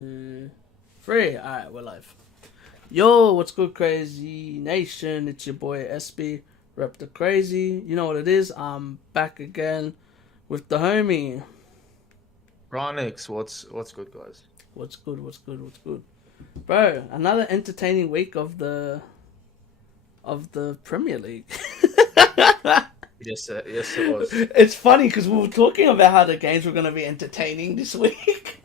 Two, three. Alright, we're live. Yo, what's good, Kraayziie Nation? It's your boy SB, rep the Kraayziie. You know what it is. I'm back again with the homie. Ronix, what's good, guys? What's good? What's good? What's good, bro? Another entertaining week of the Premier League. Yes, it was. It's funny because we were talking about how the games were going to be entertaining this week.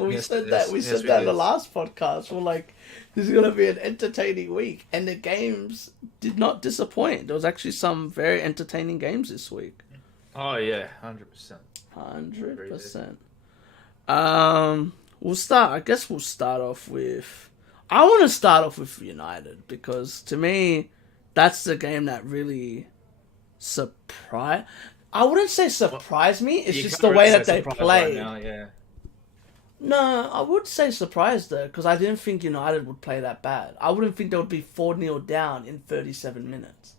we Yes, said that. yes, We yes, said we that in the did. last podcast. We're like, this is gonna be an entertaining week, and the games did not disappoint. There was actually some very entertaining games this week. Oh yeah, 100%. 100%. We'll start. I guess we'll start off with. I want to start off with United because to me, that's the game that really surprised. I wouldn't say Well, surprised me. It's you just can't the really way say that they surprise right played. now, yeah. No, I would say surprised though, because I didn't think United would play that bad. I wouldn't think they would be 4-0 down in 37 minutes.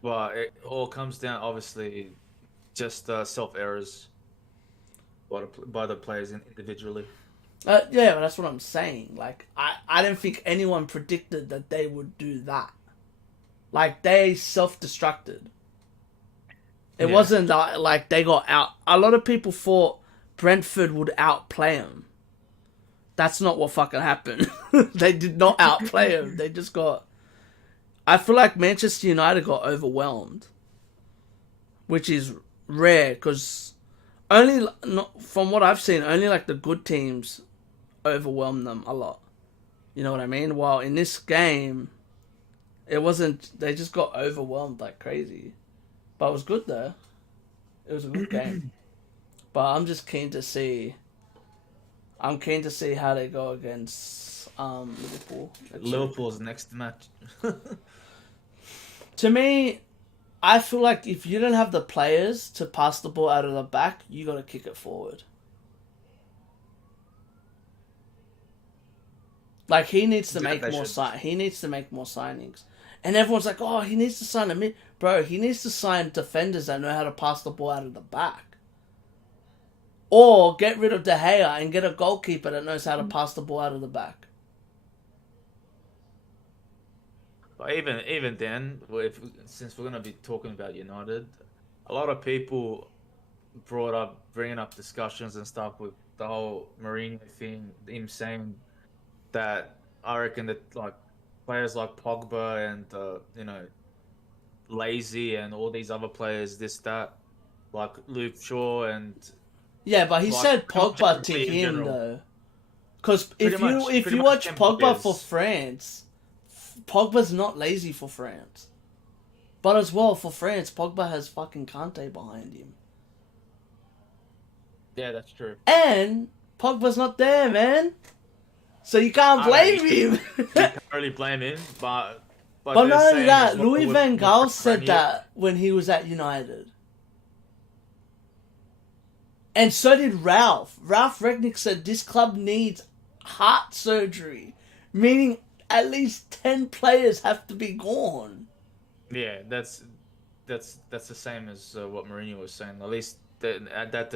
Well, it all comes down, obviously, just self errors by the players individually. Yeah, but that's what I'm saying. Like, I didn't think anyone predicted that they would do that. Like, they self-destructed. It Yeah, wasn't like they got out. A lot of people thought Brentford would outplay them. That's not what fucking happened. They did not outplay them. They just got. I feel like Manchester United got overwhelmed, which is rare because only not from what I've seen, only like the good teams overwhelm them a lot. You know what I mean? While in this game, it wasn't. They just got overwhelmed like crazy, but it was good though. It was a good game. But I'm just keen to see. I'm keen to see how they go against Liverpool next week. Liverpool's next match. To me, I feel like if you don't have the players to pass the ball out of the back, you got to kick it forward. Like he needs to Yeah, make they more should. He needs to make more signings. And everyone's like, "Oh, he needs to sign a mid." Bro, he needs to sign defenders that know how to pass the ball out of the back. Or get rid of De Gea and get a goalkeeper that knows how to pass the ball out of the back. But even then, since we're gonna be talking about United, a lot of people bringing up discussions and stuff with the whole Mourinho thing. Him saying that I reckon that like players like Pogba and Lazy and all these other players, this that, like Luke Shaw and Yeah, but he like said pretty much Pogba to everybody in him general, though. Because if pretty you much watch them Pogba for players. France, Pogba's not lazy for France. But as well for France, Pogba has fucking Kante behind him, Yeah, that's true. and Pogba's not there, man. So you can't I don't know. blame him. You can't really blame him, but But they're not only saying as that, well Louis Van with Gaal said Ranieri. that when he was at United, and so did Ralph. Ralph Ragnick said this club needs heart surgery, meaning at least 10 players have to be gone. Yeah, that's the same as what Mourinho was saying. At least that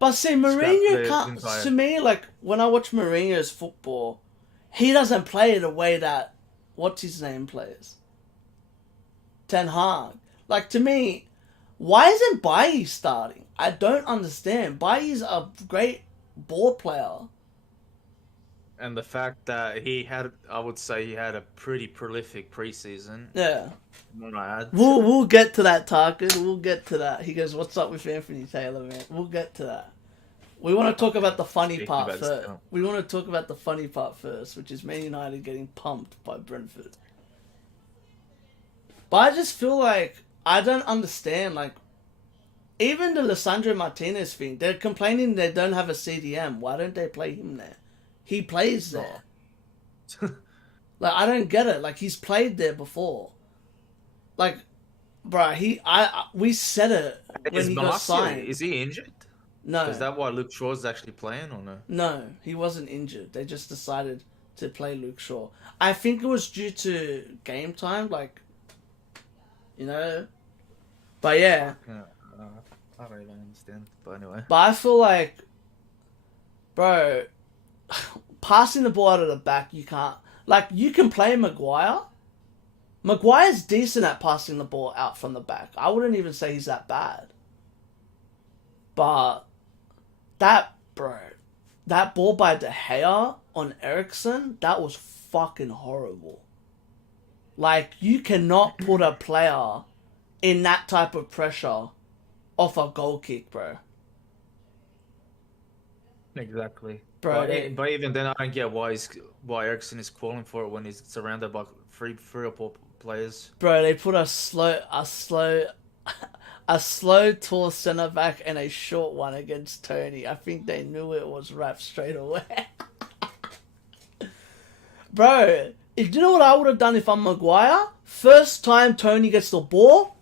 But see, scrap Mourinho the can't. To entire. me, like when I watch Mourinho's football, he doesn't play the way that what's his name plays. Ten Hag. Like to me, why isn't Bailly starting? I don't understand. Bailly's a great ball player. And the fact that I would say he had a pretty prolific preseason. Yeah, Might I add? we'll get to that, Tarkin. We'll get to that. He goes, "What's up with Anthony Taylor, man?" We'll get to that. We want to talk about the funny Speaking part about this first. now. We want to talk about the funny part first, which is Man United getting pumped by Brentford. But I just feel like I don't understand. Like even the Lissandro Martinez thing, they're complaining they don't have a CDM. Why don't they play him there? He plays there. Oh. Like I don't get it. Like he's played there before. Like, bruh, we said it when Is he got Malacia, signed. is he injured? Is No, that why Luke Shaw's actually playing or no? no, he wasn't injured. They just decided to play Luke Shaw. I think it was due to game time, like you know. But yeah, Fuck, I don't even understand. But anyway. But I feel like, bro, passing the ball out of the back, you can't. Like, you can play Maguire. Maguire's decent at passing the ball out from the back. I wouldn't even say he's that bad. But that ball by De Gea on Eriksen, that was fucking horrible. Like, you cannot put a player in that type of pressure off a goal kick, bro. Exactly. Bro, but even then, I don't get why Eriksen is calling for it when he's surrounded by three or four players. Bro, they put a slow tall centre back and a short one against Tony. I think they knew it was wrapped straight away. Bro, do you know what I would have done if I'm Maguire? First time Tony gets the ball,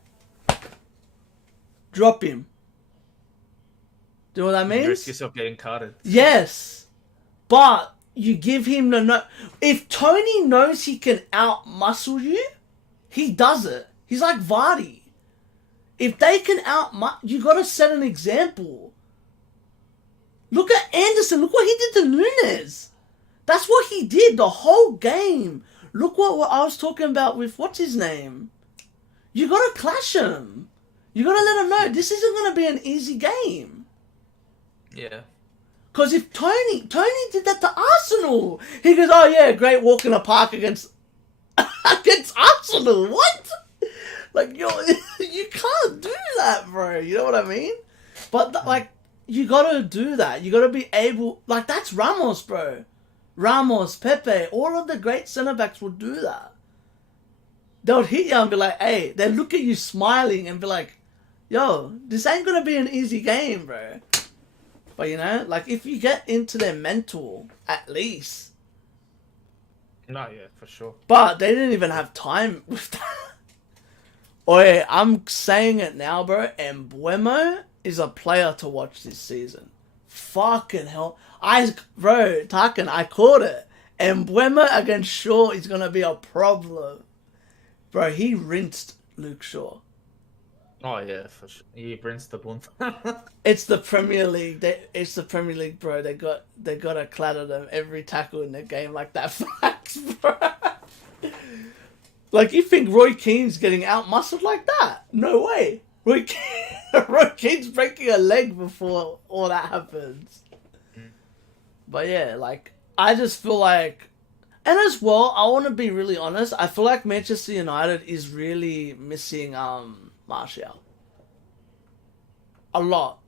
drop him. Do you know what that means? You risk yourself getting carded. Yes. But you give him the no. If Tony knows he can out-muscle you, he does it. He's like Vardy. If they can you got to set an example. Look at Anderson. Look what he did to Nunez. That's what he did the whole game. Look what I was talking about with what's his name. You got to clash him. You got to let him know this isn't going to be an easy game. Yeah. Because if Tony did that to Arsenal, he goes, oh yeah, great walk in the park against Arsenal. What? Like, you can't do that, bro. You know what I mean? But, like, you gotta do that. You gotta be able... Like, that's Ramos, bro. Ramos, Pepe, all of the great centre-backs will do that. They'll hit you and be like, hey, they look at you smiling and be like, yo, this ain't gonna be an easy game, bro. But, you know, like, if you get into their mental, at least. No, yeah, for sure. But they didn't even have time with that. Oi, I'm saying it now, bro. Mbeumo is a player to watch this season. Fucking hell. Tarkin, I called it. Mbeumo against Shaw is going to be a problem. Bro, he rinsed Luke Shaw. Oh, yeah, for sure. He rinsed the bunt. It's the Premier League. It's the Premier League, bro. They got to clatter them every tackle in the game like that. Facts, bro. Like, you think Roy Keane's getting out-muscled like that? No way. Roy Keane's breaking a leg before all that happens. Mm. But yeah, like, I just feel like... And as well, I want to be really honest, I feel like Manchester United is really missing Martial. A lot.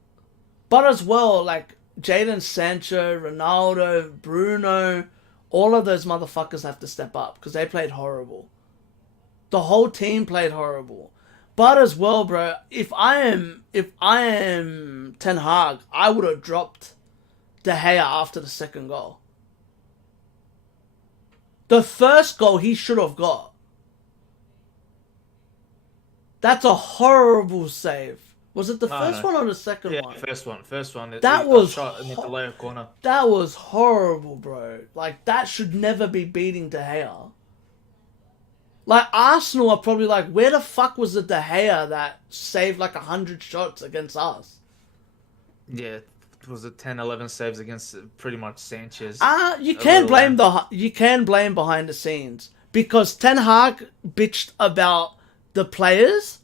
But as well, like, Jadon Sancho, Ronaldo, Bruno, all of those motherfuckers have to step up because they played horrible. The whole team played horrible. But as well, bro, if I am Ten Hag, I would have dropped De Gea after the second goal. The first goal he should have got. That's a horrible save. Was it the first one or the second one? Yeah, first one. That was shot in the lower corner. That was horrible, bro. Like, that should never be beating De Gea. Like, Arsenal are probably like, where the fuck was the De Gea that saved like 100 shots against us? Yeah, it was 10, 11 saves against pretty much Sanchez. You can blame behind the scenes because Ten Hag bitched about the players,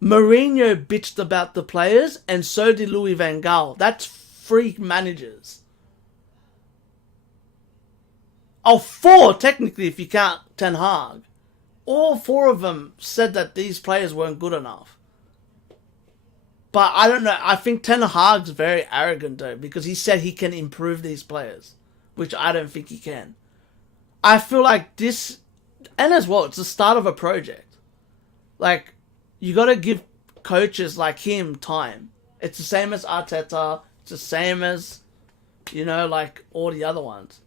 Mourinho bitched about the players, and so did Louis van Gaal. That's freak managers. Oh, 4 technically if you count Ten Hag. All 4 of them said that these players weren't good enough. But I don't know. I think Ten Hag's very arrogant though, because he said he can improve these players, which I don't think he can. I feel like this, and as well, it's the start of a project. Like, you got to give coaches like him time. It's the same as Arteta. It's the same as, you know, like all the other ones.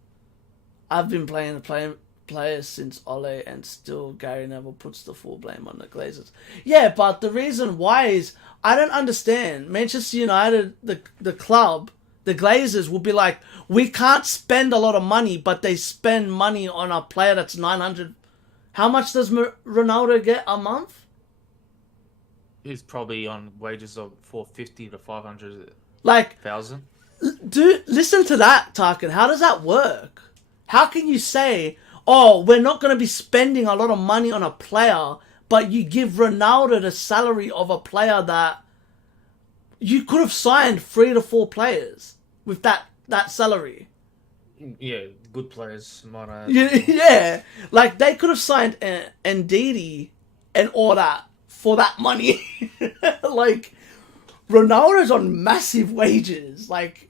I've been playing players since Ole, and still Gary Neville puts the full blame on the Glazers. Yeah, but the reason why is I don't understand. Manchester United, the club, the Glazers will be like, we can't spend a lot of money, but they spend money on a player that's 900. How much does Ronaldo get a month? he's probably on wages of 450 to 500,000. Like, dude, listen to that, Tarkin. How does that work? How can you say, oh, we're not going to be spending a lot of money on a player, but you give Ronaldo the salary of a player that you could have signed 3 to 4 players with that salary? Yeah, good players. Yeah, like they could have signed Ndidi and all that for that money. Like, Ronaldo's on massive wages. Like,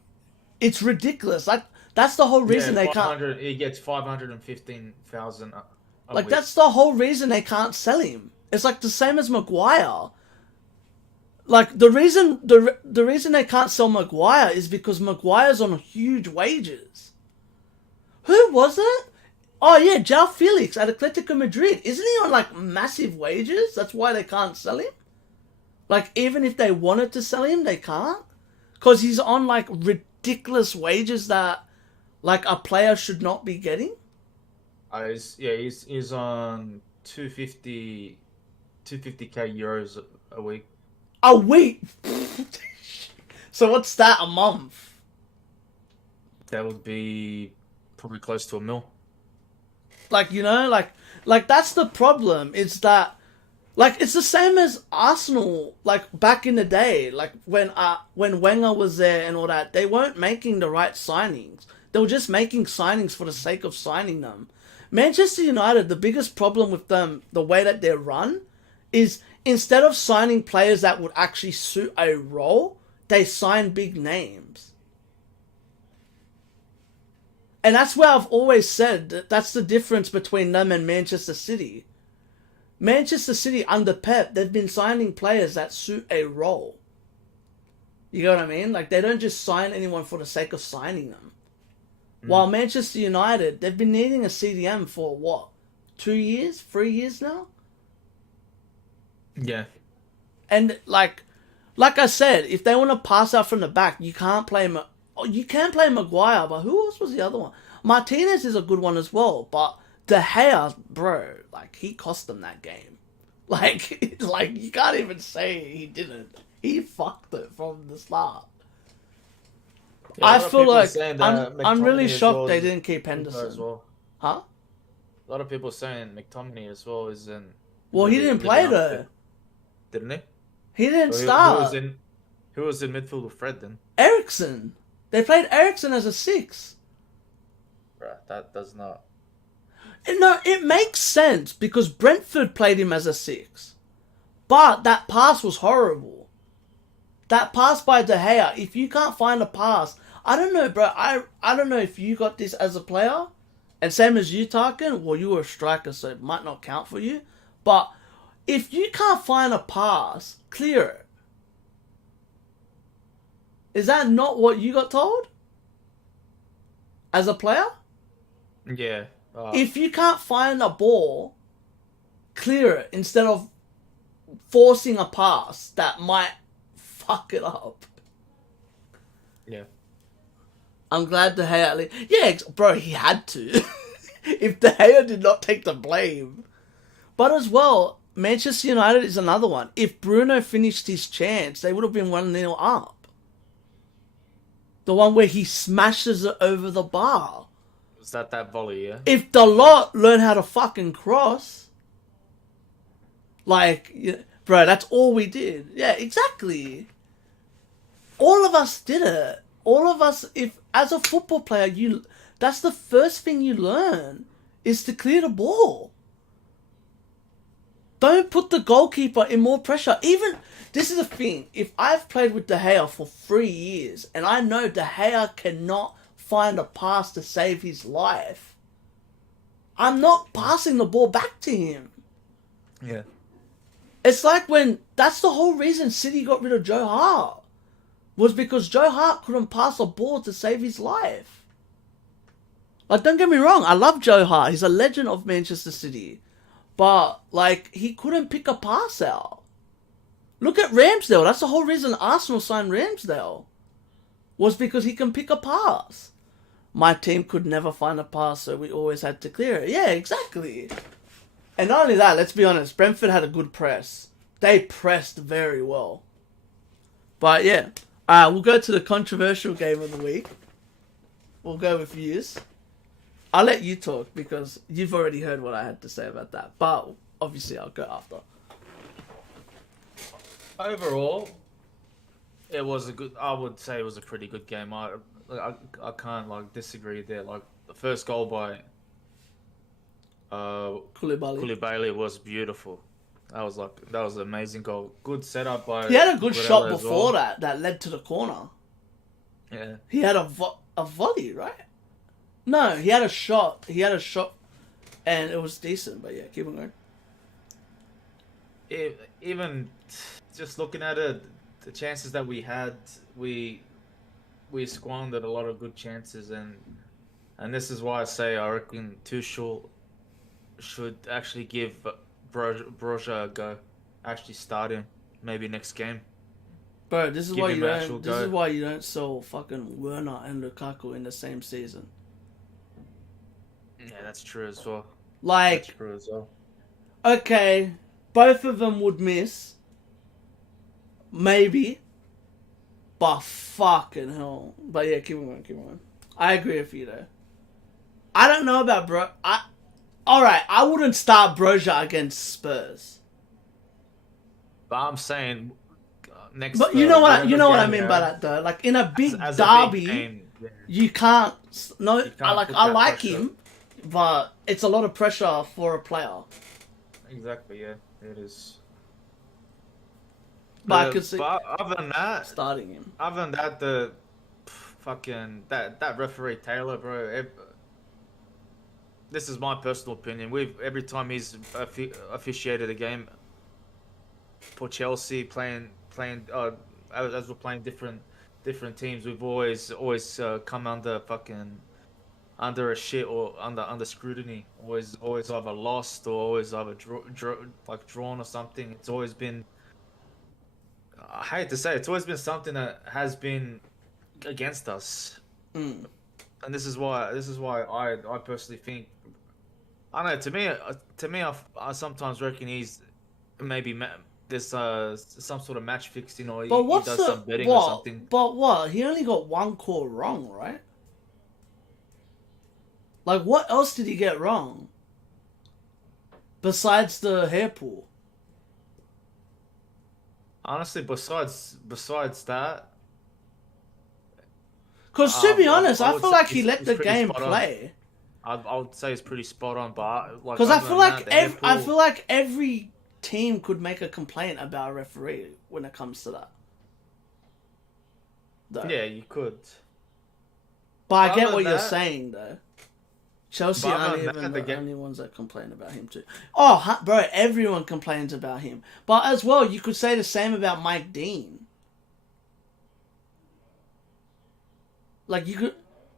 it's ridiculous. Like, that's the whole reason they can't. He gets 515,000. Like, that's the whole reason they can't sell him. It's like the same as Maguire. Like, the reason they can't sell Maguire is because Maguire's on huge wages. Who was it? Oh yeah, João Felix at Atletico Madrid. Isn't he on like massive wages? That's why they can't sell him. Like, even if they wanted to sell him, they can't, because he's on like ridiculous wages that like a player should not be getting. He's on 250k euros a week. A week. So what's that, a month? That would be probably close to $1 million. Like, you know, like that's the problem. It's that, like, it's the same as Arsenal, like back in the day, like when Wenger was there and all that. They weren't making the right signings. They were just making signings for the sake of signing them. Manchester United, the biggest problem with them, the way that they're run, is instead of signing players that would actually suit a role, they sign big names. And that's where I've always said that that's the difference between them and Manchester City. Manchester City under Pep, they've been signing players that suit a role. You know what I mean? Like, they don't just sign anyone for the sake of signing them. While Manchester United, they've been needing a CDM for what? 2 years? 3 years now? Yeah. And like I said, if they want to pass out from the back, you can't play you can play Maguire, but who else was the other one? Martinez is a good one as well, but De Gea, bro, like, he cost them that game. Like you can't even say he didn't. He fucked it from the start. Yeah, I feel like I'm really shocked they didn't keep Henderson. As well. Huh? A lot of people saying McTominay as well isn't. Well, he didn't play though. Didn't he? He didn't start. Who was in midfield with Fred then? Eriksen. They played Eriksen as a 6. Right, that does not. No, it makes sense because Brentford played him as a 6. But that pass was horrible. That pass by De Gea, if you can't find a pass, I don't know, bro. I don't know if you got this as a player, and same as you, Tarkin. Well, you were a striker, so it might not count for you. But if you can't find a pass, clear it. Is that not what you got told? As a player? Yeah. If you can't find a ball, clear it instead of forcing a pass that might fuck it up. Yeah. I'm glad De Gea... Yeah, bro, he had to. If De Gea did not take the blame. But as well, Manchester United is another one. If Bruno finished his chance, they would have been 1-0 up. The one where he smashes it over the bar. Was that volley, yeah? If Dalot learned how to fucking cross. Like, bro, that's all we did. Yeah, exactly. All of us did it. All of us, if as a football player, that's the first thing you learn, is to clear the ball. Don't put the goalkeeper in more pressure. Even, this is the thing, if I've played with De Gea for 3 years, and I know De Gea cannot find a pass to save his life, I'm not passing the ball back to him. Yeah. It's like that's the whole reason City got rid of Joe Hart. Was because Joe Hart couldn't pass a ball to save his life. Like, don't get me wrong, I love Joe Hart. He's a legend of Manchester City. But, like, he couldn't pick a pass out. Look at Ramsdale. That's the whole reason Arsenal signed Ramsdale. Was because he can pick a pass. My team could never find a pass, so we always had to clear it. Yeah, exactly. And not only that, let's be honest, Brentford had a good press. They pressed very well. But yeah, we'll go to the controversial game of the week. We'll go with yous. I'll let you talk because you've already heard what I had to say about that. But obviously, I'll go after. Overall, it was I would say it was a pretty good game. I can't like disagree there. Like the first goal by Koulibaly was beautiful. That was an amazing goal. Good setup by. He had a good shot as before well. that led to the corner. Yeah. He had a volley, right? No, he had a shot. And it was decent. But yeah, keep on going. Even just looking at it, the chances that we had, we squandered a lot of good chances, and this is why I say I reckon Tuchel should actually give Broja a go, actually start him maybe next game. Bro, this is Give why him you an don't. actual This go. is why you don't sell fucking Werner and Lukaku in the same season. Yeah, that's true as well. Like, That's true as well. okay, both of them would miss, maybe, but fucking hell. But yeah, keep on going. I agree with you though. I don't know about alright, I wouldn't start Broja against Spurs. But I'm saying next. But you know what I mean by that though. Like in a big as derby, a big game, yeah. you can't. No, You can't put I that like pressure. him, but it's a lot of pressure for a player. Exactly, yeah, it is. But I could see But other than that, starting him. the fucking that referee Taylor, bro. This is my personal opinion. Every time he's officiated a game for Chelsea, playing as we're playing different teams, we've always come under a shit or under scrutiny. Always either lost or always either drawn or something. It's always been. I hate to say it, it's always been something that has been against us. Mm. And this is why I personally think, I don't know, to me I sometimes reckon he's maybe there's some sort of match fixing, or he does some betting or something. But what? He only got one call wrong, right? Like, what else did he get wrong? Besides the hair pull? Honestly, besides that, Because to be honest, I I would feel say like he he's- let he's the pretty game spot on. play. I would say it's pretty spot on. But like, Because I other feel than like that, the hair I pull- feel like every team could make a complaint about a referee when it comes to that. Though. yeah, you could. But I get Other what than you're that- saying though. Chelsea But other aren't than even that, the the game- only ones that complain about him too. Oh, bro, everyone complains about him. But as well, you could say the same about Mike Dean. Like you could,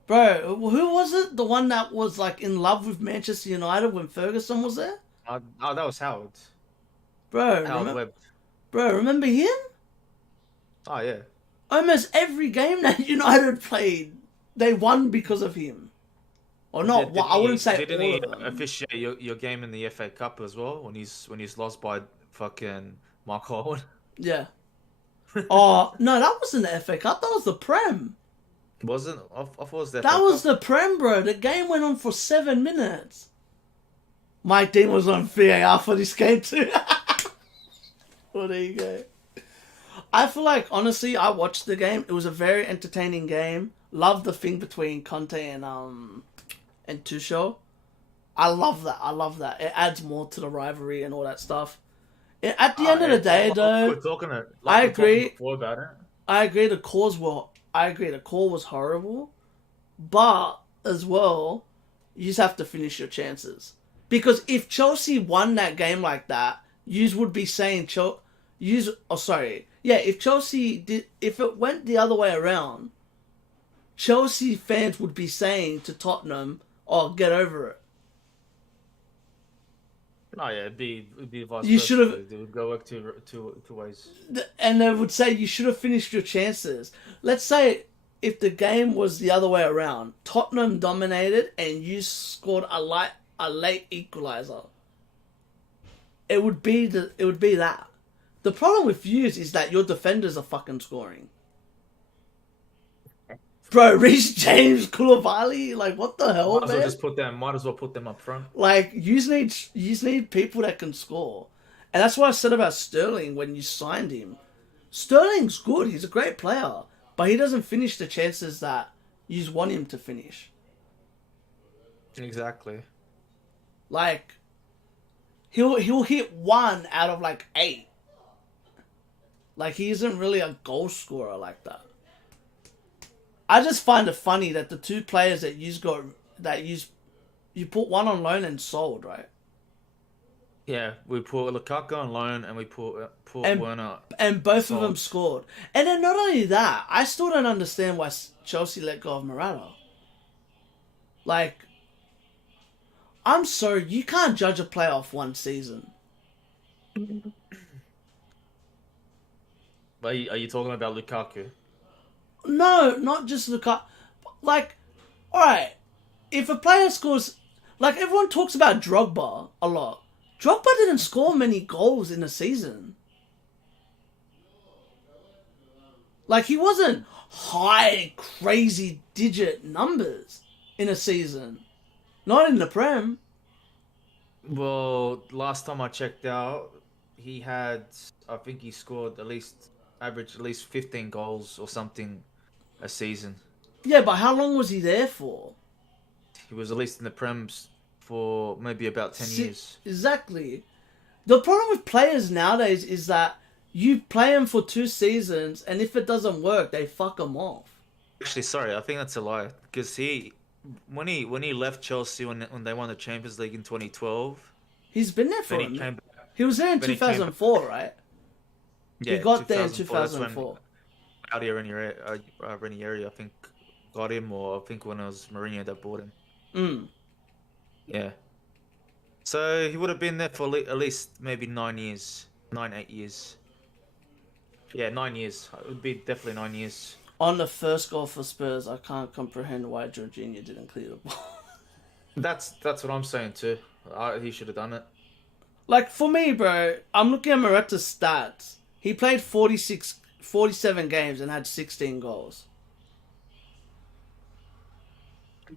bro. Who was it? The one that was like in love with Manchester United when Ferguson was there, Oh, that was Howard. bro. Howard Webb. Remember him? Oh yeah. Almost every game that United played, they won because of him. Or not? Didn't I wouldn't he- say Didn't all he of them. officiate your game in the FA Cup as well when he's lost by fucking Mark Howard? Yeah. Oh no, that wasn't the FA Cup. That was the Prem. Wasn't? I thought it was the That FA was Cup. the Prem, bro. The game went on for 7 minutes. Mike Dean was on VAR for this game too. Well, there you go. I feel like, honestly, I watched the game. It was a very entertaining game. Love the thing between Conte and Tuchel. I love that. It adds more to the rivalry and all that stuff. At the end of the day, though, we're talking I we're talking agree. before about it. I agree the call was horrible, but as well, you just have to finish your chances. Because if Chelsea won that game like that, yous would be saying if Chelsea did, if it went the other way around, Chelsea fans would be saying to Tottenham, "Oh, get over it." Oh yeah, it'd be vice You versa. should've- It would go back two ways. And they would say you should have finished your chances. Let's say if the game was the other way around, Tottenham dominated and you scored a late equalizer. It would be that. The problem with yous is that your defenders are fucking scoring. Bro, Reece James, Koulibaly, like what the hell, Might as well put them up front. Like yous need people that can score, and that's what I said about Sterling when you signed him. Sterling's good; he's a great player, but he doesn't finish the chances that yous want him to finish. Exactly. Like, he'll hit 1 out of like 8. Like he isn't really a goal scorer like that. I just find it funny that the two players that you put one on loan and sold, right? Yeah, we put Lukaku on loan and we put Werner. And both of them scored. And then not only that, I still don't understand why Chelsea let go of Morata. Like, I'm sorry, you can't judge a player off one season. Are you talking about Lukaku? No, not just Lukaku. Like, alright, if a player scores... Like, everyone talks about Drogba a lot. Drogba didn't score many goals in a season. Like, he wasn't high, crazy digit numbers in a season. Not in the Prem. Well, last time I checked out, I think he scored averaged at least 15 goals or something a season. Yeah, but how long was he there for? He was at least in the Prems for maybe about 10 years. Exactly. The problem with players nowadays is that you play them for 2 seasons, and if it doesn't work, they fuck them off. Actually, sorry, I think that's a lie. Because when he left Chelsea when they won the Champions League in 2012, he's been there for him. He was there in 2004, right? Yeah, he got there in 2004. Ranieri, I think, got him, or I think when it was Mourinho that bought him. Yeah. So he would have been there for at least maybe 8 years. Yeah, 9 years. It would be definitely 9 years. On the first goal for Spurs, I can't comprehend why Jorginho didn't clear the ball. That's what I'm saying too. He should have done it. Like, for me, bro, I'm looking at Morata's stats. He played 47 games and had 16 goals.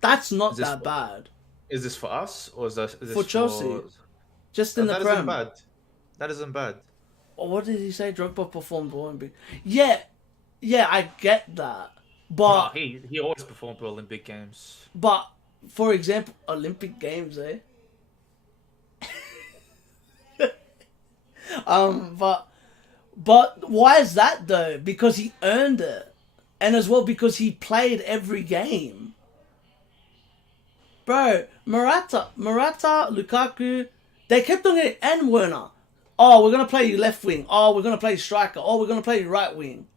That's not that bad. Is this for us, or is this for Chelsea? Just in the Prem. That isn't bad. Or what did he say? Drogba performed well in big... Yeah, I get that. But... No, he always performed well in big games. But, for example, Olympic Games, eh? But why is that though? Because he earned it, and as well because he played every game. Bro, Morata, Lukaku, they kept on getting, and Werner. Oh, we're gonna play you left wing. Oh, we're gonna play you striker. Oh, we're gonna play you right wing.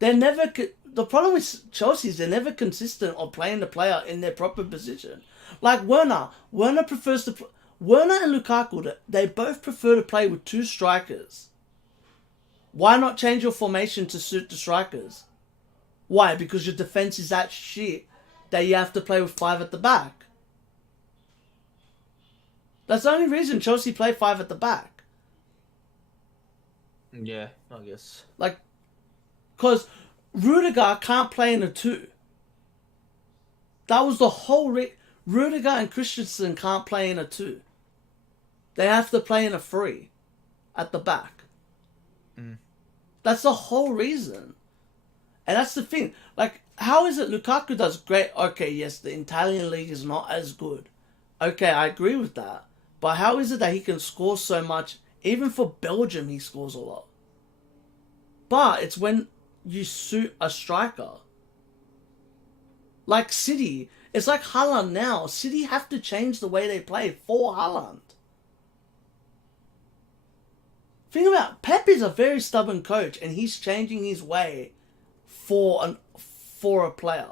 They're never. The problem with Chelsea is they're never consistent on playing the player in their proper position. Like Werner prefers to. Werner and Lukaku, they both prefer to play with 2 strikers. Why not change your formation to suit the strikers? Why? Because your defense is that shit that you have to play with 5 at the back. That's the only reason Chelsea play 5 at the back. Yeah, I guess. Like, because Rudiger can't play in a 2. That was the whole Rudiger and Christensen can't play in a 2. They have to play in a 3 at the back. That's the whole reason. And that's the thing. Like, how is it Lukaku does great? Okay, yes, the Italian league is not as good. Okay, I agree with that. But how is it that he can score so much? Even for Belgium, he scores a lot. But it's when you suit a striker. Like City. It's like Haaland now. City have to change the way they play for Haaland. Think about Pep is a very stubborn coach, and he's changing his way for a player.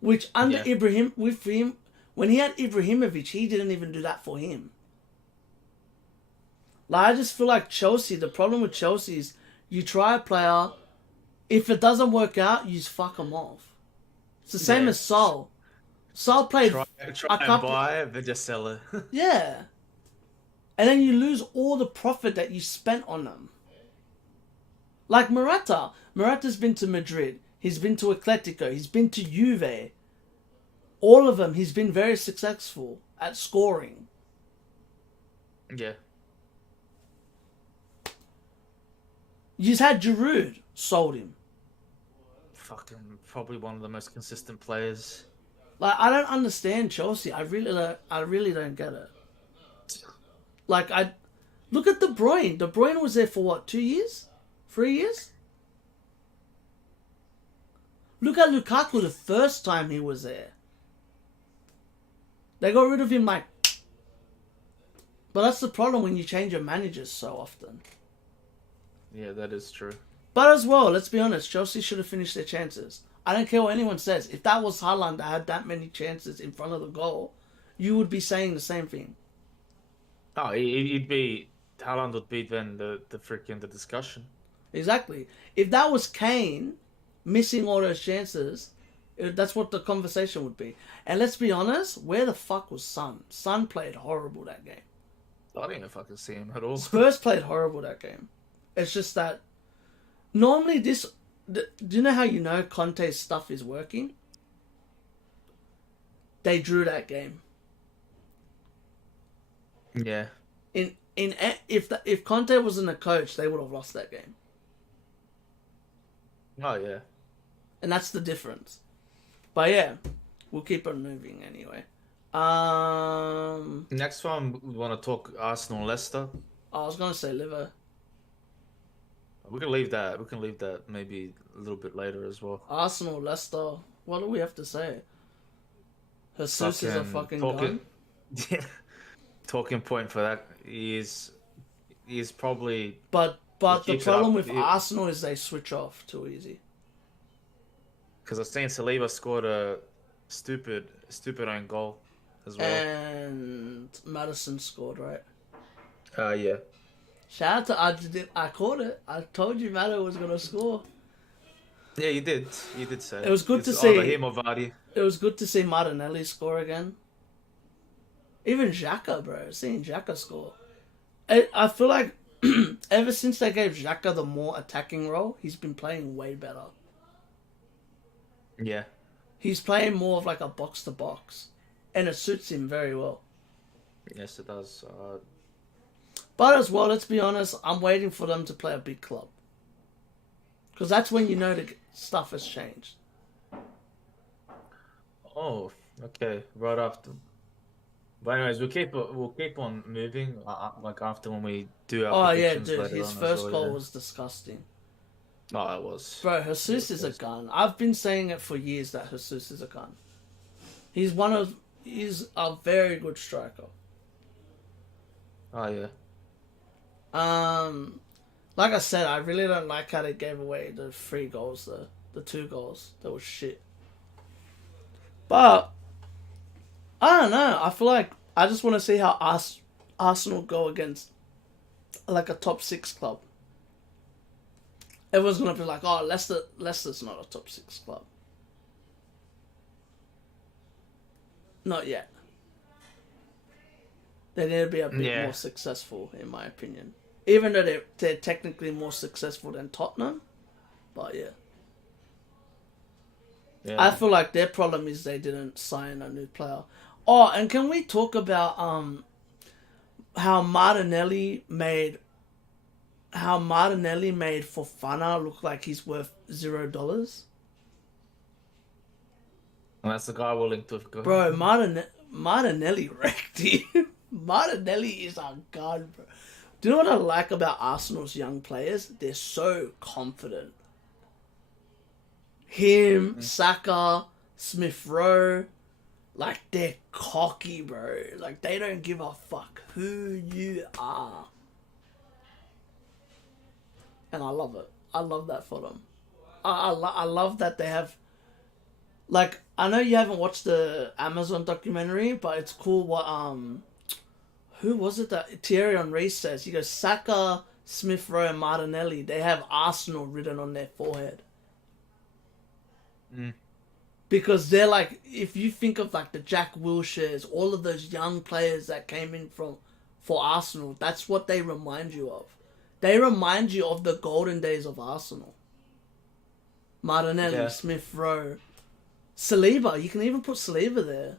Which under with him, when he had Ibrahimovic, he didn't even do that for him. Like, I just feel like Chelsea. The problem with Chelsea is you try a player, if it doesn't work out, you just fuck them off. It's the same as Sol. Sol played try a couple. Buy, but just sell it. Yeah. And then you lose all the profit that you spent on them. Like Morata. Morata's been to Madrid. He's been to Atletico. He's been to Juve. All of them, he's been very successful at scoring. Yeah. You just had Giroud. Sold him. Fucking probably one of the most consistent players. Like, I don't understand Chelsea. I really don't get it. Like, look at De Bruyne. De Bruyne was there for what, 2 years? 3 years? Look at Lukaku the first time he was there. They got rid of him like... But that's the problem when you change your managers so often. Yeah, that is true. But as well, let's be honest, Chelsea should have finished their chances. I don't care what anyone says. If that was Haaland that had that many chances in front of the goal, you would be saying the same thing. Oh, he'd be... Haaland would be then the discussion. Exactly. If that was Kane missing all those chances, that's what the conversation would be. And let's be honest, where the fuck was Son? Son played horrible that game. I didn't fucking see him at all. Spurs played horrible that game. It's just that normally do you know how you know Conte's stuff is working? They drew that game. Yeah. If Conte wasn't a coach, they would have lost that game. Oh yeah. And that's the difference. But yeah, we'll keep on moving anyway. Next one, we want to talk Arsenal Leicester. I was gonna say Liver. We can leave that. We can leave that maybe a little bit later as well. Arsenal Leicester. What do we have to say? Jesus is a fucking gun. Yeah. Talking point for that is probably. But the problem with Arsenal is they switch off too easy. Because I've seen Saliba scored a stupid own goal as well. And Madison scored, right? Yeah. Shout out to I caught it. I told you Madison was gonna score. Yeah, you did. You did say it was good it's to see him or Vardy. It was good to see Martinelli score again. Even Xhaka, bro. Seeing Xhaka score. I feel like ever since they gave Xhaka the more attacking role, he's been playing way better. Yeah. He's playing more of like a box-to-box. And it suits him very well. Yes, it does. But as well, let's be honest, I'm waiting for them to play a big club. Because that's when you know the stuff has changed. Oh, okay. Right after. But anyways, we'll keep on moving. Like after when we do our predictions dude, later his on first as well, goal yeah. was disgusting. No, it was. Bro, Jesus is a gun. I've been saying it for years that Jesus is a gun. He's a very good striker. Oh yeah. Like I said, I really don't like how they gave away the 3 goals, the 2 goals. That was shit. But I don't know. I feel like I just want to see how Arsenal go against like a top 6 club. Everyone's gonna be like, "Oh, Leicester's not a top 6 club." Not yet. They need to be a bit more successful, in my opinion. Even though they're technically more successful than Tottenham, but yeah. I feel like their problem is they didn't sign a new player. Oh, and can we talk about how Martinelli made Fofana look like he's worth $0? And that's the guy willing to go. Bro, Martinelli wrecked him. Martinelli is a gun, bro. Do you know what I like about Arsenal's young players? They're so confident. Him, Saka, Smith Rowe, like they're cocky, bro. Like they don't give a fuck who you are. And I love it. I love that for them. I love that they have... Like, I know you haven't watched the Amazon documentary, but it's cool what... Who was it that Thierry Henry says? He goes, Saka, Smith Rowe, and Martinelli, they have Arsenal written on their forehead. Because they're like... If you think of like the Jack Wilshires, all of those young players that came in for Arsenal. That's what they remind you of. They remind you of the golden days of Arsenal. Martinelli, Smith Rowe, Saliba. You can even put Saliba there.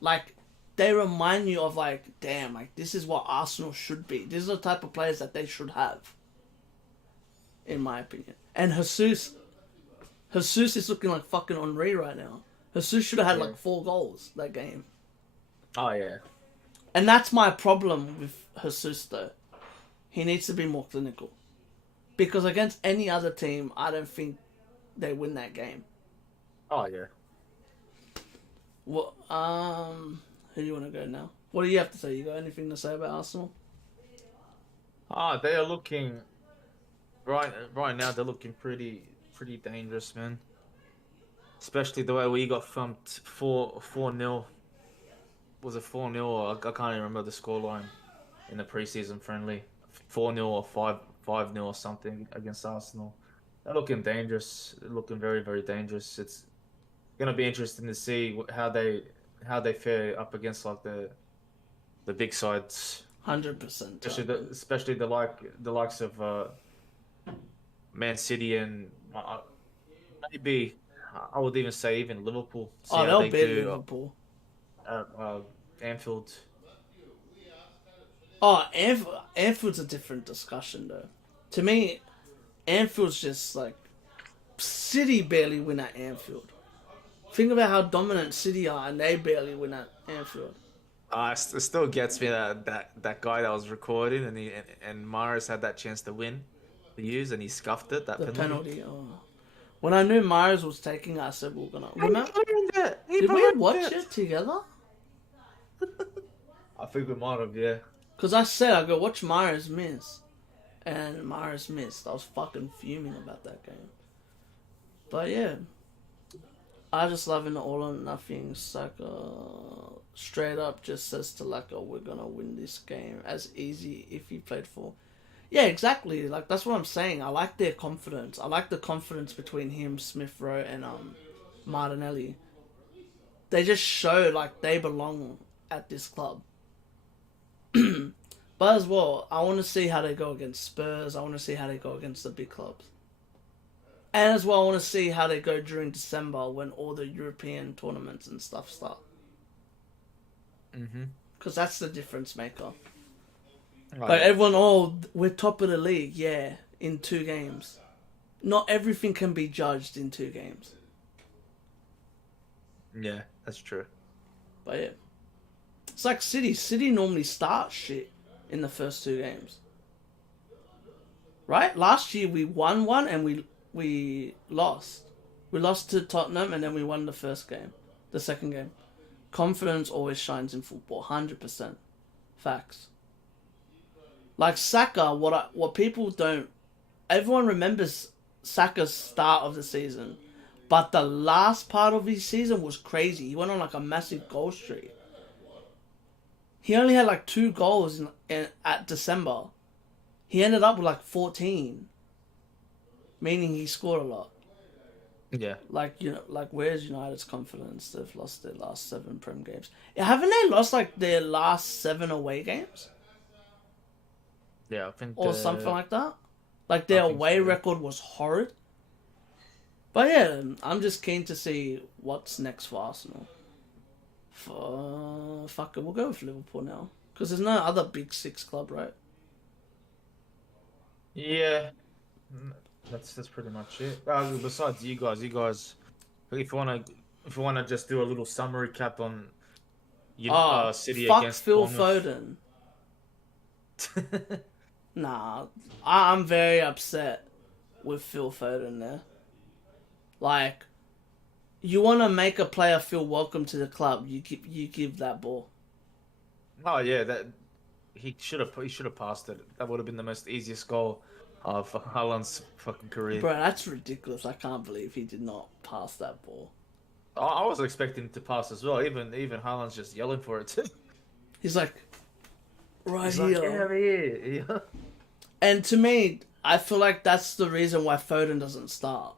Like, they remind you of, like, damn, like, this is what Arsenal should be. These are the type of players that they should have, in my opinion. And Jesus is looking like fucking Henry right now. Jesus should have had, like, 4 goals that game. Oh, yeah. And that's my problem with Jesus, though. He needs to be more clinical. Because against any other team, I don't think they win that game. Oh, yeah. Well, who do you want to go now? What do you have to say? You got anything to say about Arsenal? They are looking right now. They're looking pretty dangerous, man. Especially the way we got thumped 4-0. Was it 4-0? Or I can't even remember the scoreline in the preseason friendly. 4-0 or 5-0 or something against Arsenal. They're looking dangerous. They're looking very, very dangerous. It's gonna be interesting to see how they fare up against like the big sides. 100%. Especially the likes of Man City and maybe I would even say even Liverpool. See they'll beat Liverpool. Anfield. Anfield's a different discussion though. To me, Anfield's just like City barely win at Anfield. Think about how dominant City are, and they barely win at Anfield. It still gets me that guy that was recording, and Mahrez had that chance to win, to use, and he scuffed it. The penalty. Oh. When I knew Mahrez was taking it, I said we were gonna. Remember? Did we watch it together? I think we might have, yeah. Because I said I go watch Mahrez miss, and Mahrez missed. I was fucking fuming about that game. But yeah. I just love an all or nothing. Saka straight up just says to Laka, we're gonna win this game as easy if he played for. Yeah, exactly. Like that's what I'm saying. I like their confidence. I like the confidence between him, Smith Rowe, and Martinelli. They just show like they belong at this club. But as well, I want to see how they go against Spurs. I want to see how they go against the big clubs. And as well, I want to see how they go during December when all the European tournaments and stuff start. Because that's the difference maker. Right. Like everyone, we're top of the league, yeah, in 2 games. Not everything can be judged in 2 games. Yeah, that's true. But yeah. It's like City. City normally starts shit in the first 2 games. Right? Last year we won one and we lost. We lost to Tottenham and then we won the second game. Confidence always shines in football, 100%. Facts. Like Saka, what people don't... Everyone remembers Saka's start of the season. But the last part of his season was crazy. He went on like a massive goal streak. He only had like 2 goals at December. He ended up with like 14. Meaning he scored a lot. Yeah. Like, where's United's confidence? They've lost their last 7 Prem games. Haven't they lost like their last 7 away games? Yeah, I think. Or something like that. Like their away record was horrid. But yeah, I'm just keen to see what's next for Arsenal. Fuck it, we'll go with Liverpool now. Because there's no other big 6 club, right? Yeah. That's pretty much it. Besides you guys, if you wanna just do a little summary cap on City fuck against Phil Bournemouth. Foden. Nah, I'm very upset with Phil Foden there. Like, you want to make a player feel welcome to the club, you give that ball. Oh yeah, that he should have passed it. That would have been the most easiest goal of Haaland's fucking career. Bro, that's ridiculous. I can't believe he did not pass that ball. I was expecting him to pass as well. Even Haaland's just yelling for it too. He's like, He's here. Like, get over here. Yeah. And to me, I feel like that's the reason why Foden doesn't start.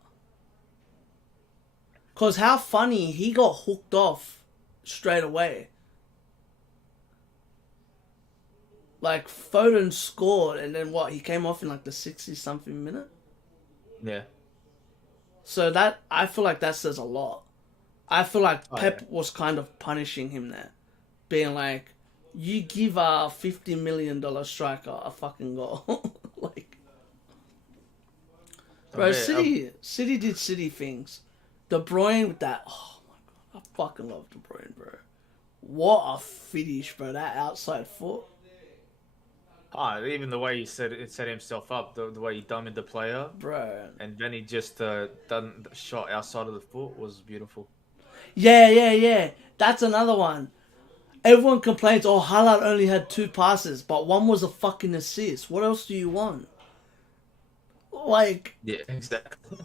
Because how funny, he got hooked off straight away. Like Foden scored, and then what? He came off in like the 60-something minute. Yeah. So that I feel like that says a lot. I feel like Oh, Pep yeah. was kind of punishing him there, being like, "You give a $50 million striker a fucking goal." Like, bro, City did City things. De Bruyne with that. Oh my god, I fucking love De Bruyne, bro. What a finish, bro! That outside foot, Even the way he set himself up, the way he dummied the player, bro. and then he just done the shot outside of the foot was beautiful. Yeah. That's another one. Everyone complains, oh, Haaland only had 2 passes, but one was a fucking assist. What else do you want? Like, Yeah, exactly.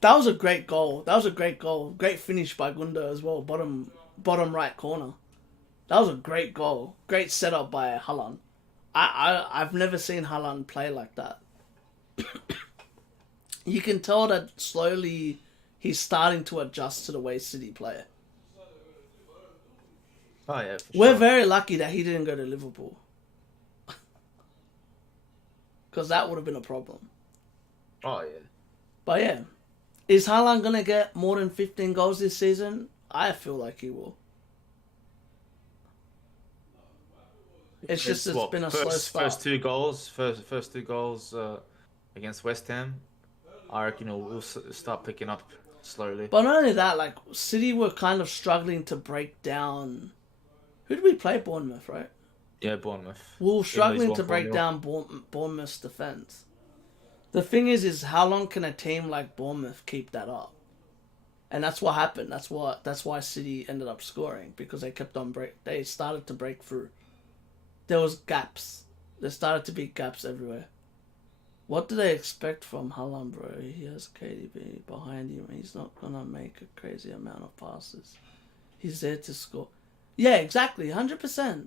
that was a great goal. That was a great goal. Great finish by Gundo as well. Bottom right corner. That was a great goal. Great setup by Haaland. I've never seen Haaland play like that. You can tell that slowly he's starting to adjust to the way City play. Oh yeah, for We're sure. very lucky that he didn't go to Liverpool. Because that would have been a problem. Oh yeah. But yeah. Is Haaland going to get more than 15 goals this season? I feel like he will. It's just it's been a slow start. First two goals against West Ham. I reckon we'll start picking up slowly. But not only that, like, City were kind of struggling to break down... Who did we play? Bournemouth, right? Yeah, Bournemouth. We were struggling to Bournemouth break 1-0. down Bournemouth's defence. The thing is how long can a team like Bournemouth keep that up? And that's what happened. That's why City ended up scoring, because they kept on they started to break through. There was gaps. There started to be gaps everywhere. What do they expect from Haaland, bro? He has KDB behind him. He's not gonna make a crazy amount of passes. He's there to score. Yeah, exactly. 100%.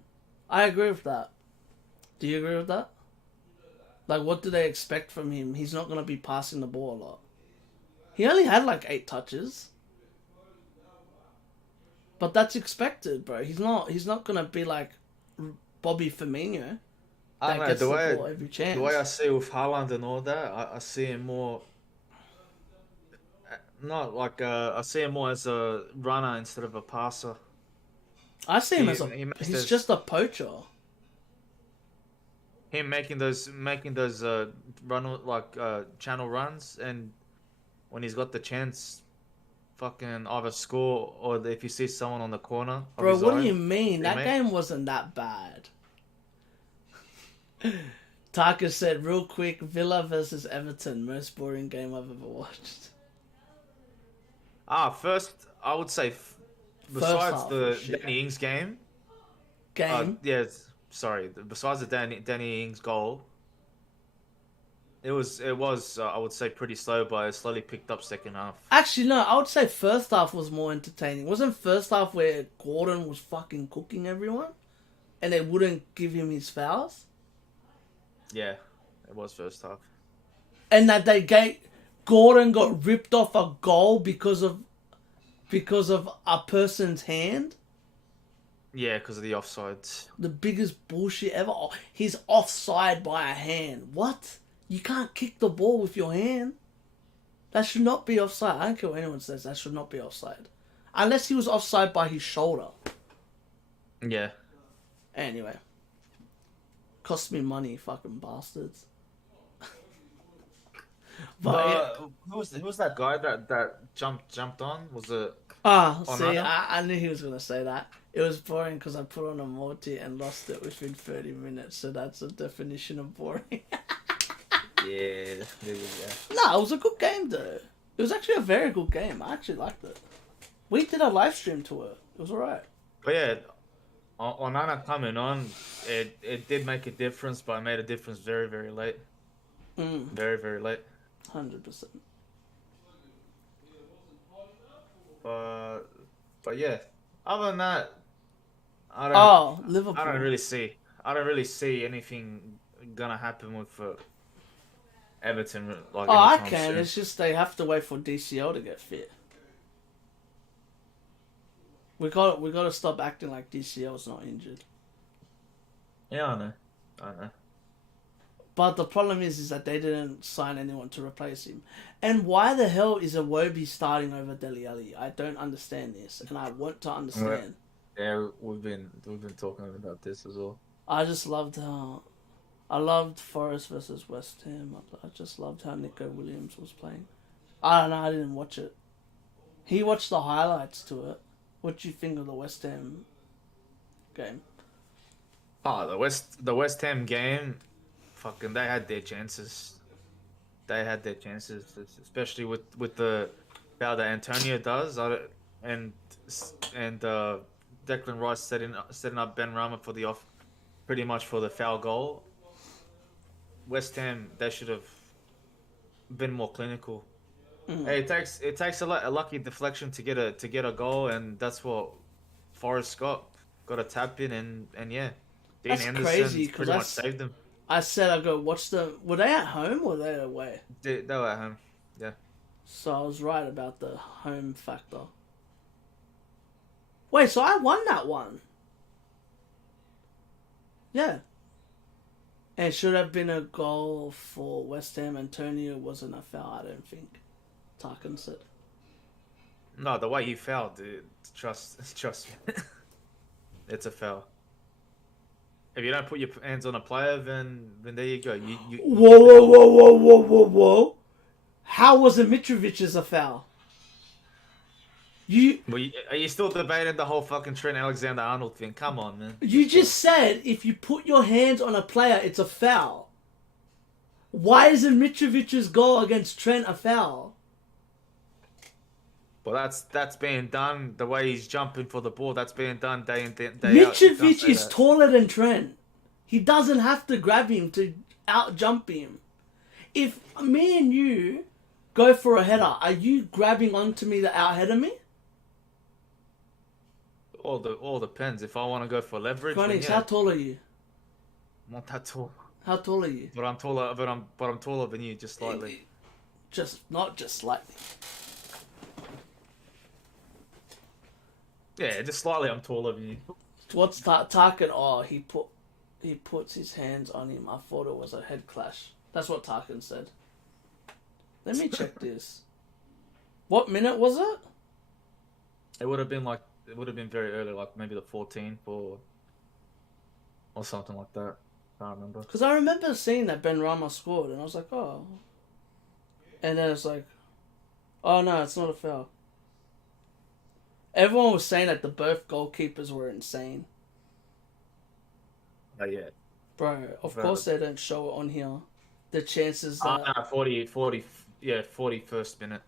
I agree with that. Do you agree with that? Like, what do they expect from him? He's not going to be passing the ball a lot. He only had like 8 touches. But that's expected, bro. He's not going to be like Bobby Firmino. I That don't know, gets the ball every chance. the way I see with Haaland and all that, I see him more... Not like... I see him more as a runner instead of a passer. I see him as he's just a poacher. Him making those channel runs, and when he's got the chance, fucking either score, or if you see someone on the corner. Bro, what do you mean? That game wasn't that bad. Taka said, real quick, Villa versus Everton, most boring game I've ever watched. First, I would say, besides half, the shit. Danny Ings game. Besides the Danny Ings goal, it was I would say pretty slow, but it slowly picked up second half. Actually, no, I would say first half was more entertaining. Wasn't first half where Gordon was fucking cooking everyone? And they wouldn't give him his fouls? Yeah, it was first half. And that Gordon got ripped off a goal because of a person's hand? Yeah, because of the offsides. The biggest bullshit ever. Oh, he's offside by a hand. What? You can't kick the ball with your hand. That should not be offside. I don't care what anyone says. That should not be offside. Unless he was offside by his shoulder. Yeah. Anyway. Cost me money, fucking bastards. But who was that guy that jumped on? Was it... I knew he was going to say that. It was boring because I put on a multi and lost it within 30 minutes, so that's a definition of boring. Yeah. No, it was a good game though. It was actually a very good game. I actually liked it. We did a live stream to it. It was alright. But yeah, Onana coming on, it did make a difference, but it made a difference very, very late. Very, very late. 100%. But yeah, other than that, Liverpool. I don't really see anything gonna happen with Everton. Like, I can. Soon. It's just they have to wait for DCL to get fit. We got to stop acting like DCL's not injured. Yeah, I know. I don't know. But the problem is that they didn't sign anyone to replace him. And why the hell is Iwobi starting over Dele Alli? I don't understand this, and I want to understand. Yeah, we've been talking about this as well. I just loved how... I loved Forest versus West Ham. I just loved how Nico Williams was playing. I don't know, I didn't watch it. He watched the highlights to it. What do you think of the West Ham game? Oh, the West Ham game, fucking, they had their chances. They had their chances, especially with the foul that Antonio does, and Declan Rice setting up Ben Rama for the pretty much for the foul goal. West Ham, they should have been more clinical. Hey, it takes a lucky deflection to get a goal, and that's what Forrest got a tap in, and yeah, Dean That's Henderson crazy, pretty much saved them. I said I'd go watch them. Were they at home or were they away? They were at home, yeah. So I was right about the home factor. Wait, so I won that one? Yeah. And should have been a goal for West Ham. Antonio wasn't a foul, I don't think. Tarkin said. No, the way he fouled, dude, trust me. It's a foul. If you don't put your hands on a player, then there you go. You Whoa. How was it Mitrovic's a foul? Are you still debating the whole fucking Trent Alexander-Arnold thing? Come on, man. You just said if you put your hands on a player, it's a foul. Why isn't Mitrovic's goal against Trent a foul? Well, that's being done the way he's jumping for the ball. That's being done day in day out. Mitrovic is taller than Trent. He doesn't have to grab him to out jump him. If me and you go for a header, are you grabbing onto me to out header me? All depends. If I want to go for leverage, Chronix, how tall are you? I'm not that tall. How tall are you? But I'm taller. But I'm taller than you, just slightly. Not just slightly. Yeah, just slightly. I'm taller than you. What's Tarkin? Oh, he puts his hands on him. I thought it was a head clash. That's what Tarkin said. Let me check this. What minute was it? It would have been very early, like maybe the 14th or something like that. I can't remember. Because I remember seeing that Ben Rama scored, and I was like, oh. And then it's like, oh no, it's not a foul. Everyone was saying that the both goalkeepers were insane. Oh yeah. Bro, of course they don't show it on here. The chances that... no, 41st minute.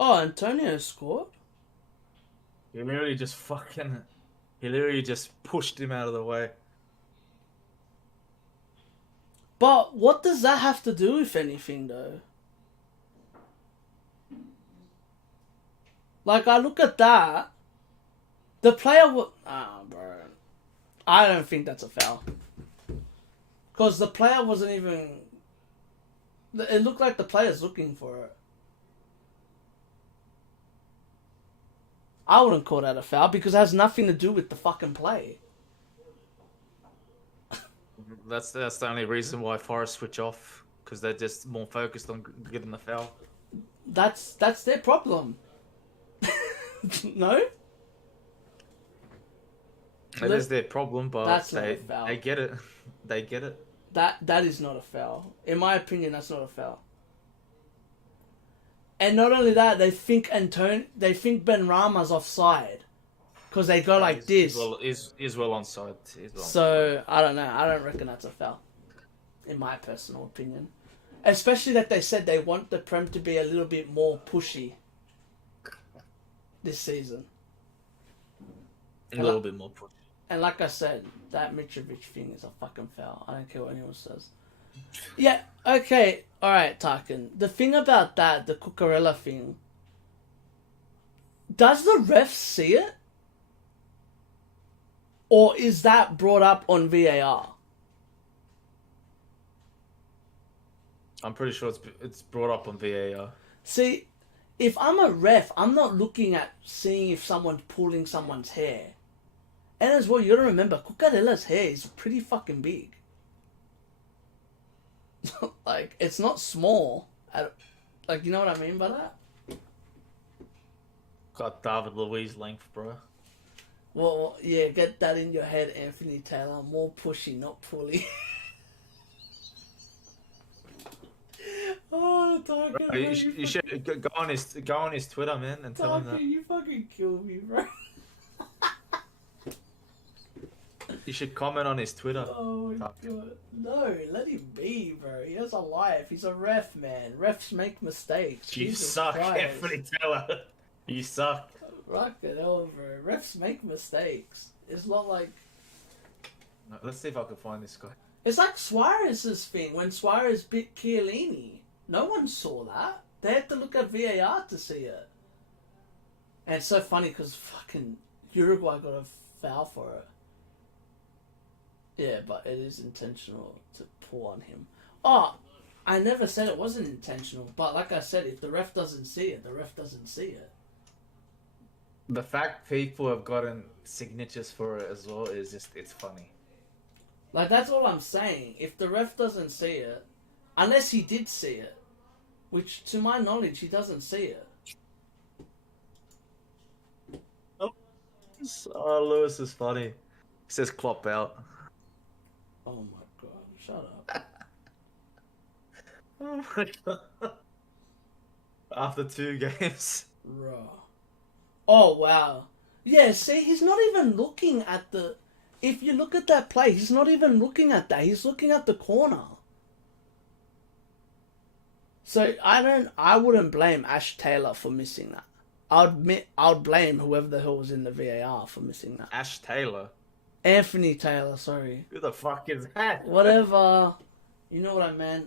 Oh, Antonio scored? He literally just pushed him out of the way. But what does that have to do with anything, though? Like, I look at that. The player bro. I don't think that's a foul. Because the player wasn't even... It looked like the player's looking for it. I wouldn't call that a foul because it has nothing to do with the fucking play. That's the only reason why Forest switch off, because they're just more focused on getting the foul. That's their problem. No? It is their problem, but they get it. They get it. That is not a foul. In my opinion, that's not a foul. And not only that, they think Ben Rama's offside. Because they go like this. Is well onside. So, I don't know. I don't reckon that's a foul. In my personal opinion. Especially that they said they want the Prem to be a little bit more pushy. This season. A little bit more pushy. And like I said, that Mitrovic thing is a fucking foul. I don't care what anyone says. Yeah, okay. Alright, Tarkin. The thing about that, the Cucurella thing. Does the ref see it? Or is that brought up on VAR? I'm pretty sure it's brought up on VAR. See, if I'm a ref, I'm not looking at seeing if someone's pulling someone's hair. And as well, you gotta remember, Cucarella's hair is pretty fucking big. Like, it's not small. Like, you know what I mean by that? Got David Luiz length, bro. Well, yeah, get that in your head, Anthony Taylor. More pushy, not pully. Oh, Tarkin, Bro, you should go on his Twitter, man, and tell him that. You fucking kill me, bro. You should comment on his Twitter. Oh my god. No, let him be, bro. He has a life. He's a ref, man. Refs make mistakes. You Jesus suck, Christ. Anthony Taylor. You suck. Fucking hell, bro. Refs make mistakes. It's not like... Let's see if I can find this guy. It's like Suarez's thing when Suarez bit Chiellini. No one saw that. They had to look at VAR to see it. And it's so funny because fucking Uruguay got a foul for it. Yeah, but it is intentional to pull on him. Oh, I never said it wasn't intentional. But like I said, if the ref doesn't see it, the ref doesn't see it. The fact people have gotten signatures for it as well is just, it's funny. Like, that's all I'm saying. If the ref doesn't see it, unless he did see it, which to my knowledge, he doesn't see it. Oh, Lewis is funny. He says Klopp out. Oh my god, shut up. Oh my god. After 2 games. Raw. Oh wow. Yeah, see, he's not even looking at the... If you look at that play, he's not even looking at that. He's looking at the corner. So I wouldn't blame Ash Taylor for missing that. I would blame whoever the hell was in the VAR for missing that. Ash Taylor? Anthony Taylor, sorry. Who the fuck is that? Whatever. You know what I meant.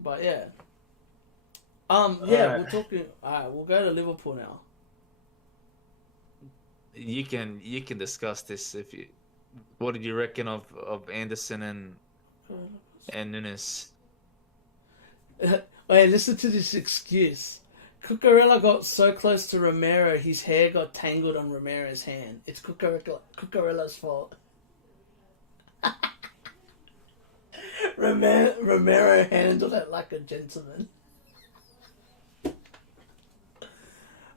But yeah. Yeah, we're talking... Alright, we'll go to Liverpool now. You can discuss this if you... What did you reckon of Anderson and Nunez? Wait, listen to this excuse. Cucurella got so close to Romero, his hair got tangled on Romero's hand. It's Cucurella's fault. Romero handled it like a gentleman.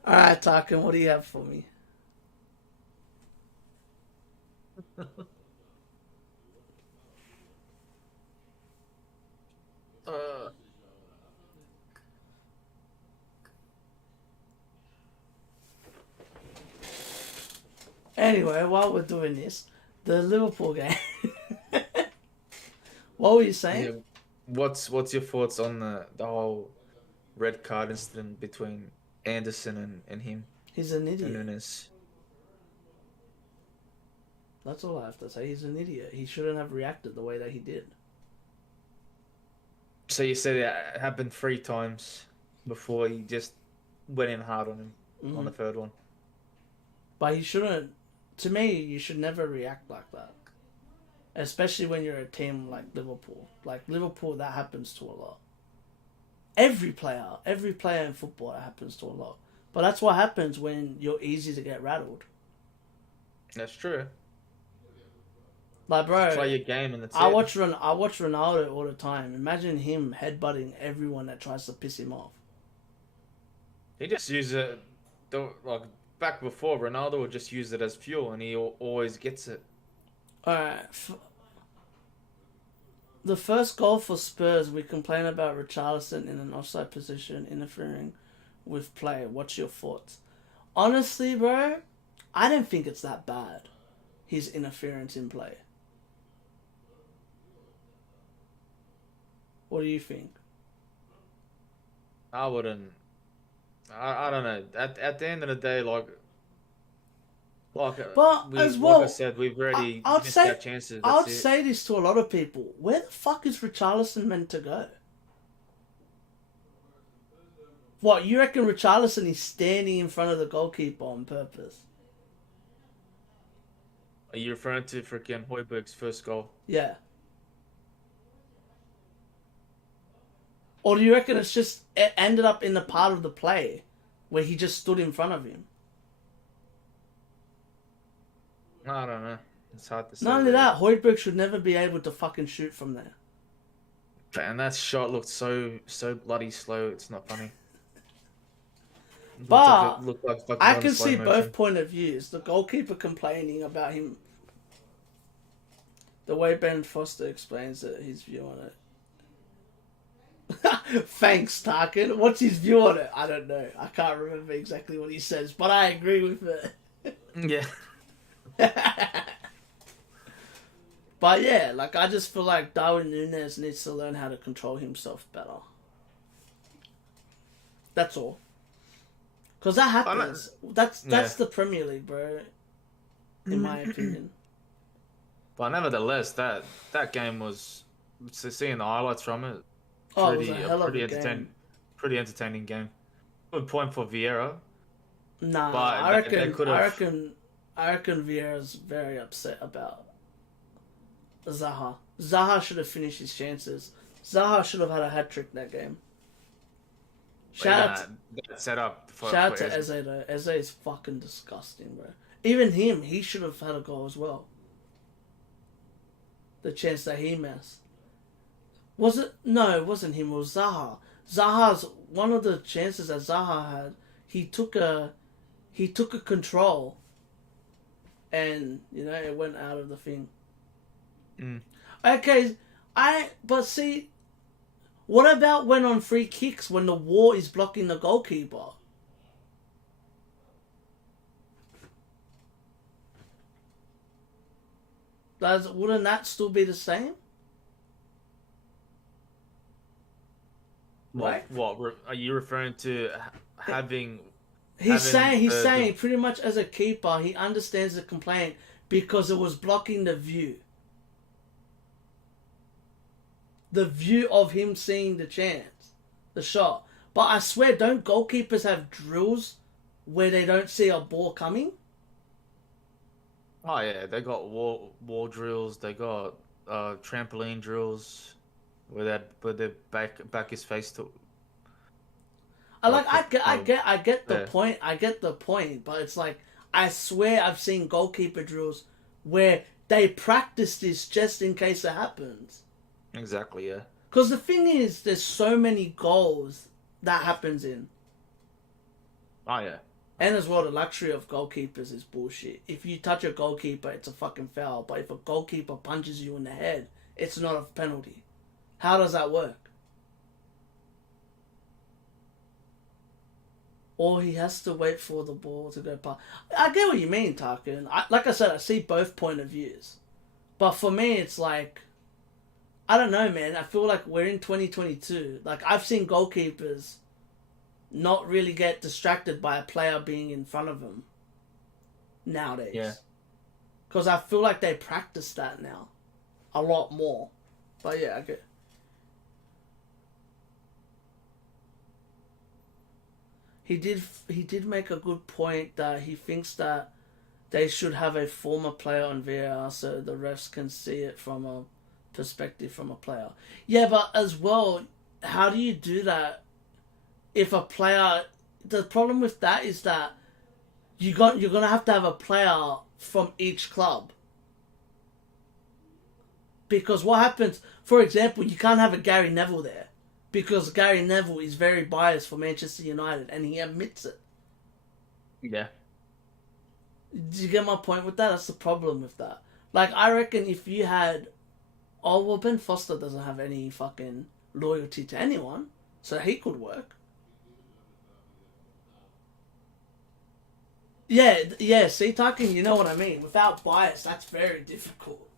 Alright, Tarkin, what do you have for me? Anyway, while we're doing this, the Liverpool game. What were you saying? Yeah. What's your thoughts on the whole red card incident between Anderson and him? He's an idiot. And Nunez. That's all I have to say. He's an idiot. He shouldn't have reacted the way that he did. So you said it happened 3 times before he just went in hard on him on the 3rd one. But he shouldn't. To me, you should never react like that. Especially when you're a team like Liverpool. Like Liverpool, that happens to a lot. Every player in football, that happens to a lot. But that's what happens when you're easy to get rattled. That's true. Like, bro, just play your game and that's I watch Ronaldo all the time. Imagine him headbutting everyone that tries to piss him off. He just uses it, like back before, Ronaldo would just use it as fuel and he always gets it. Alright. The first goal for Spurs, we complain about Richarlison in an offside position interfering with play. What's your thoughts? Honestly, bro, I don't think it's that bad. His interference in play. What do you think? I wouldn't. I don't know. At the end of the day, as well, like I said, we've already missed our chances. I'd say this to a lot of people. Where the fuck is Richarlison meant to go? What, you reckon Richarlison is standing in front of the goalkeeper on purpose? Are you referring to freaking Højbjerg's first goal? Yeah. Or do you reckon it's just it ended up in the part of the play where he just stood in front of him? I don't know. It's hard to say. Not only that, Højbjerg should never be able to fucking shoot from there. And that shot looked so bloody slow. It's not funny. But looked like fucking I on can slow see motion. both point of views. The goalkeeper complaining about him. The way Ben Foster explains it, his view on it. Thanks, Tarkin. What's his view on it? I don't know. I can't remember exactly what he says, but I agree with it. Yeah. But yeah, like I just feel like Darwin Nunez needs to learn how to control himself better. That's all. Because that happens. That's the Premier League, bro. In my opinion. But nevertheless, that game was seeing the highlights from it. It was a hell of a game. Pretty entertaining game. Good point for Vieira. Nah, but I reckon Vieira's very upset about Zaha. Zaha should have finished his chances. Zaha should have had a hat trick that game. Shout out to Eze though. Eze is fucking disgusting, bro. Even him, he should have had a goal as well. The chance that he missed. Was it? No, it wasn't him. It was Zaha. Zaha's one of the chances that Zaha had. He took a control, and it went out of the thing. Okay, but see, what about when on free kicks when the wall is blocking the goalkeeper? Wouldn't that still be the same? What are you referring to? Having he's saying pretty much as a keeper he understands the complaint because it was blocking the view of him seeing the chance, the shot. But I swear, don't goalkeepers have drills where they don't see a ball coming? Oh yeah, they got wall drills. They got trampoline drills where their back is faced to. I get the point. I get the point, but it's like I swear I've seen goalkeeper drills where they practice this just in case it happens. Exactly, yeah. Because the thing is, there's so many goals that happens in. Oh yeah. And as well, the luxury of goalkeepers is bullshit. If you touch a goalkeeper, it's a fucking foul. But if a goalkeeper punches you in the head, it's not a penalty. How does that work? Or he has to wait for the ball to go past. I get what you mean, Tarkin. Like I said, I see both point of views. But for me, it's like, I don't know, man. I feel like we're in 2022. Like, I've seen goalkeepers not really get distracted by a player being in front of them nowadays. Yeah. Because I feel like they practice that now a lot more. But yeah, I get. He did make a good point that he thinks that they should have a former player on VAR so the refs can see it from a perspective from a player. Yeah, but as well, how do you do that if a player... The problem with that is that you're going to have a player from each club. Because what happens... For example, you can't have a Gary Neville there. Because Gary Neville is very biased for Manchester United and he admits it. Yeah. Do you get my point with that? That's the problem with that. Like, I reckon if you had... Oh, well, Ben Foster doesn't have any fucking loyalty to anyone, so he could work. Yeah, see, talking, you know what I mean. Without bias, that's very difficult.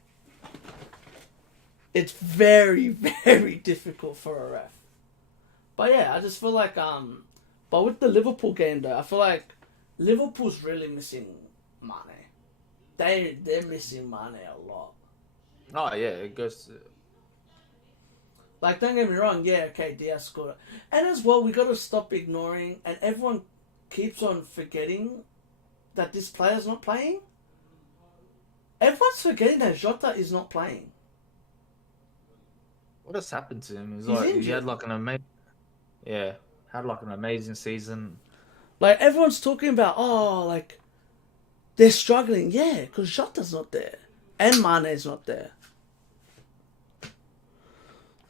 It's very, very difficult for a ref. But yeah, I just feel like, but with the Liverpool game though, I feel like Liverpool's really missing Mane. They're missing Mane a lot. Oh yeah, it goes to... Like, don't get me wrong, yeah, okay, Diaz scored it. And as well, we got to stop ignoring, and everyone keeps on forgetting that this player's not playing. Everyone's forgetting that Jota is not playing. What has happened to him? He's injured. He had like an Yeah, had like an amazing season. Like everyone's talking about, oh, like they're struggling. Yeah, because Jota's not there and Mane's not there.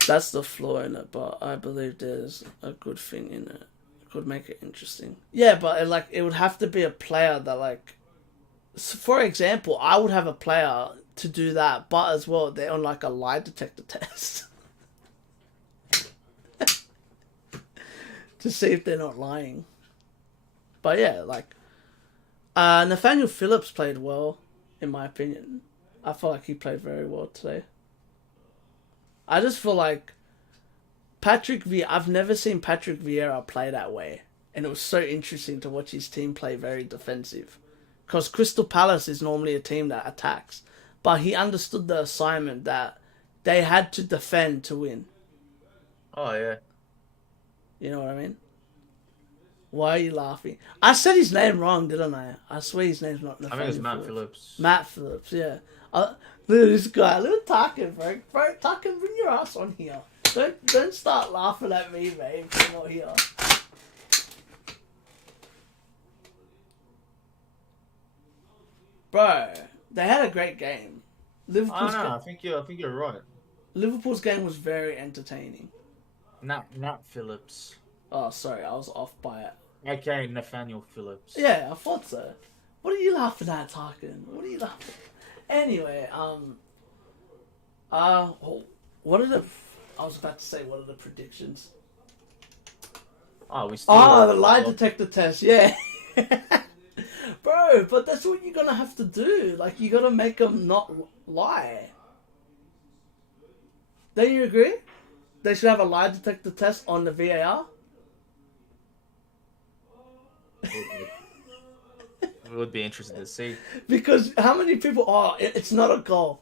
That's the flaw in it, but I believe there's a good thing in it. It could make it interesting. Yeah, but it would have to be a player that like, for example, I would have a player to do that, but as well they're on like a lie detector test to see if they're not lying. But yeah, like Nathaniel Phillips played well, in my opinion. I feel like he played very well today. I just feel like I've never seen Patrick Vieira play that way. And it was so interesting to watch his team play very defensive. Because Crystal Palace is normally a team that attacks. But he understood the assignment that they had to defend to win. Oh yeah. You know what I mean? Why are you laughing? I said his name wrong, didn't I? I swear his name's not Nathaniel I think it's Matt Phillips. Phillips. Matt Phillips, yeah. Look at this guy. Look at Tarkin, bro. Bro, Tarkin, bring your ass on here. Don't start laughing at me, mate, if you're not here. Bro, they had a great game. I think you're right. Liverpool's game was very entertaining. Nat Phillips. Oh, sorry, I was off by it. Okay, Nathaniel Phillips. Yeah, I thought so. What are you laughing at, Tarkin? What are you laughing at? Anyway, what are the... I was about to say, what are the predictions? Oh, we still... Oh, the lie detector test, yeah. Bro, but that's what you're gonna have to do. Like, you gotta make them not lie. Don't you agree? They should have a lie detector test on the VAR. It would be interesting to see. Because how many people... Oh, it's not a goal.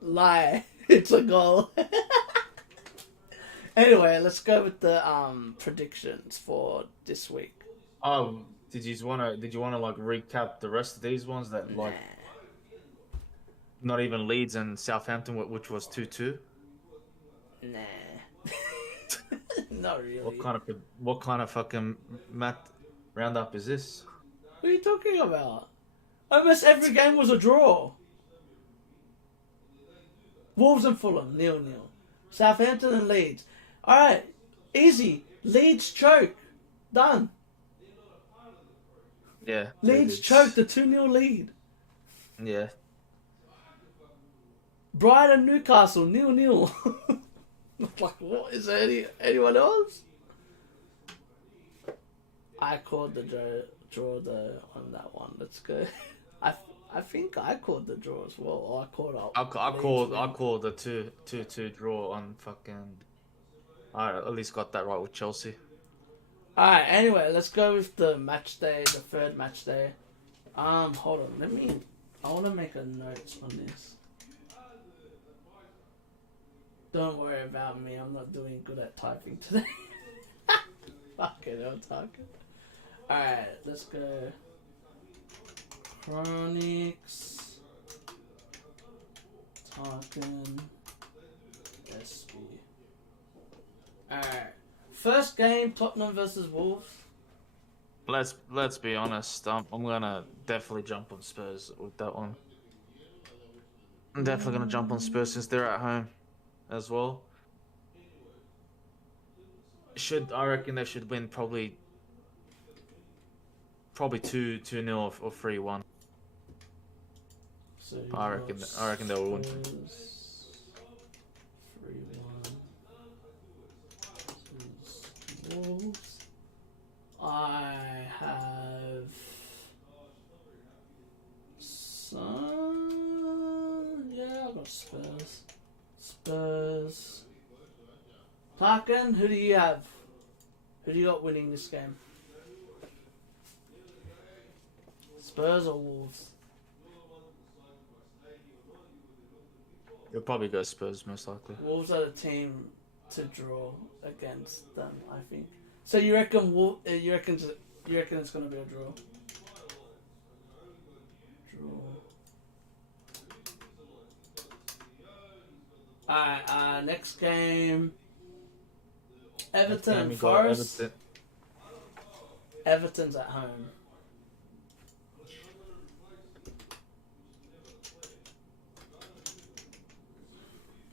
Lie. It's a goal. Anyway, let's go with the predictions for this week. Oh, did you wanna like recap the rest of these ones that like not even Leeds and Southampton, which was 2-2? Nah. Not really. What kind of fucking roundup is this? What are you talking about? Almost every game was a draw. Wolves and Fulham, 0-0. Southampton and Leeds. Alright, easy. Leeds choke. Done. Yeah. Leeds choke the 2-0 lead. Yeah. Brighton Newcastle, 0-0. Like, what? Is there anyone else? I called the draw on that one. Let's go. I think I called the draw as well. Or I called the 2-2 draw on fucking. I at least got that right with Chelsea. Alright, anyway, let's go with the match day, the third match day. Hold on, I want to make a note on this. Don't worry about me, I'm not doing good at typing today. Fucking hell, talking. Alright, let's go. Chronics. Tarkin. SB. Alright. First game, Tottenham versus Wolves. Let's be honest. I'm gonna definitely jump on Spurs with that one. I'm definitely gonna jump on Spurs since they're at home, as well. I reckon they should win probably 2-0 or 3-1. So I reckon they will win. 3-1. Wolves. I have some. Yeah, I got Spurs. Tarkin, who do you have? Who do you got winning this game? Spurs or Wolves? You'll probably go Spurs most likely. Wolves are the team to draw against them, I think. So you reckon it's gonna be a draw? Alright, next game. Everton game and we got Forest. Everton. Everton's at home.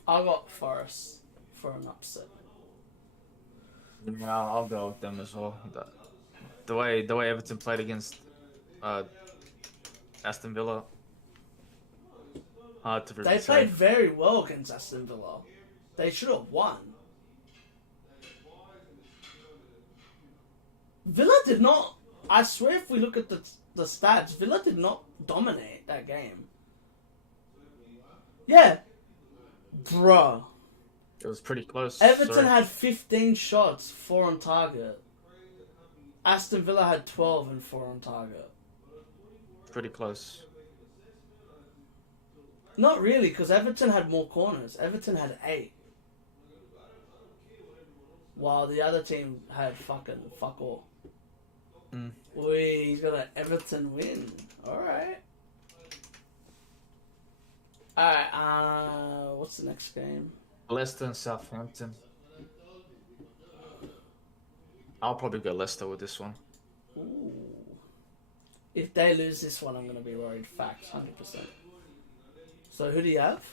I got Forest for an upset. Yeah, I'll go with them as well. The way Everton played against uh, Aston Villa, hard to really They played say. very well against Aston Villa. They should have won. Villa did not. I swear, if we look at the stats, Villa did not dominate that game. Yeah, bruh. It was pretty close. Everton sorry. had 15 shots, 4 on target. Aston Villa had 12 and 4 on target. Pretty close. Not really, because Everton had more corners. Everton had 8. While the other team had fuck all. Mm. Wait, he's got an Everton win. Alright. Alright, what's the next game? Leicester and Southampton. I'll probably go Leicester with this one. Ooh. If they lose this one, I'm going to be worried. Facts, 100%. So who do you have?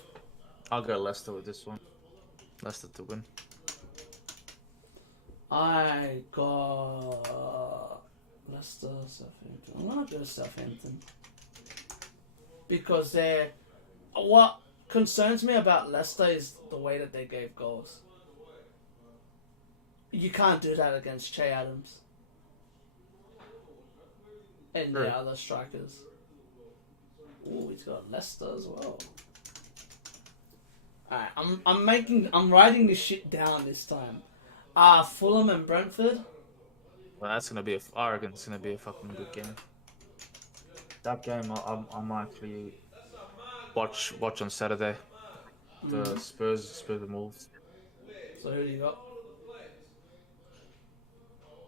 I'll go Leicester with this one. Leicester to win. I got Leicester, Southampton. I'm going to go Southampton. Because they're... What concerns me about Leicester is the way that they gave goals. You can't do that against Che Adams. And the other strikers. Ooh, he's got Leicester as well. Alright, I'm writing this shit down this time. Fulham and Brentford. Well, that's gonna be I reckon it's gonna be a fucking good game. That game I might actually watch on Saturday. The Spurs and Wolves. So who do you got?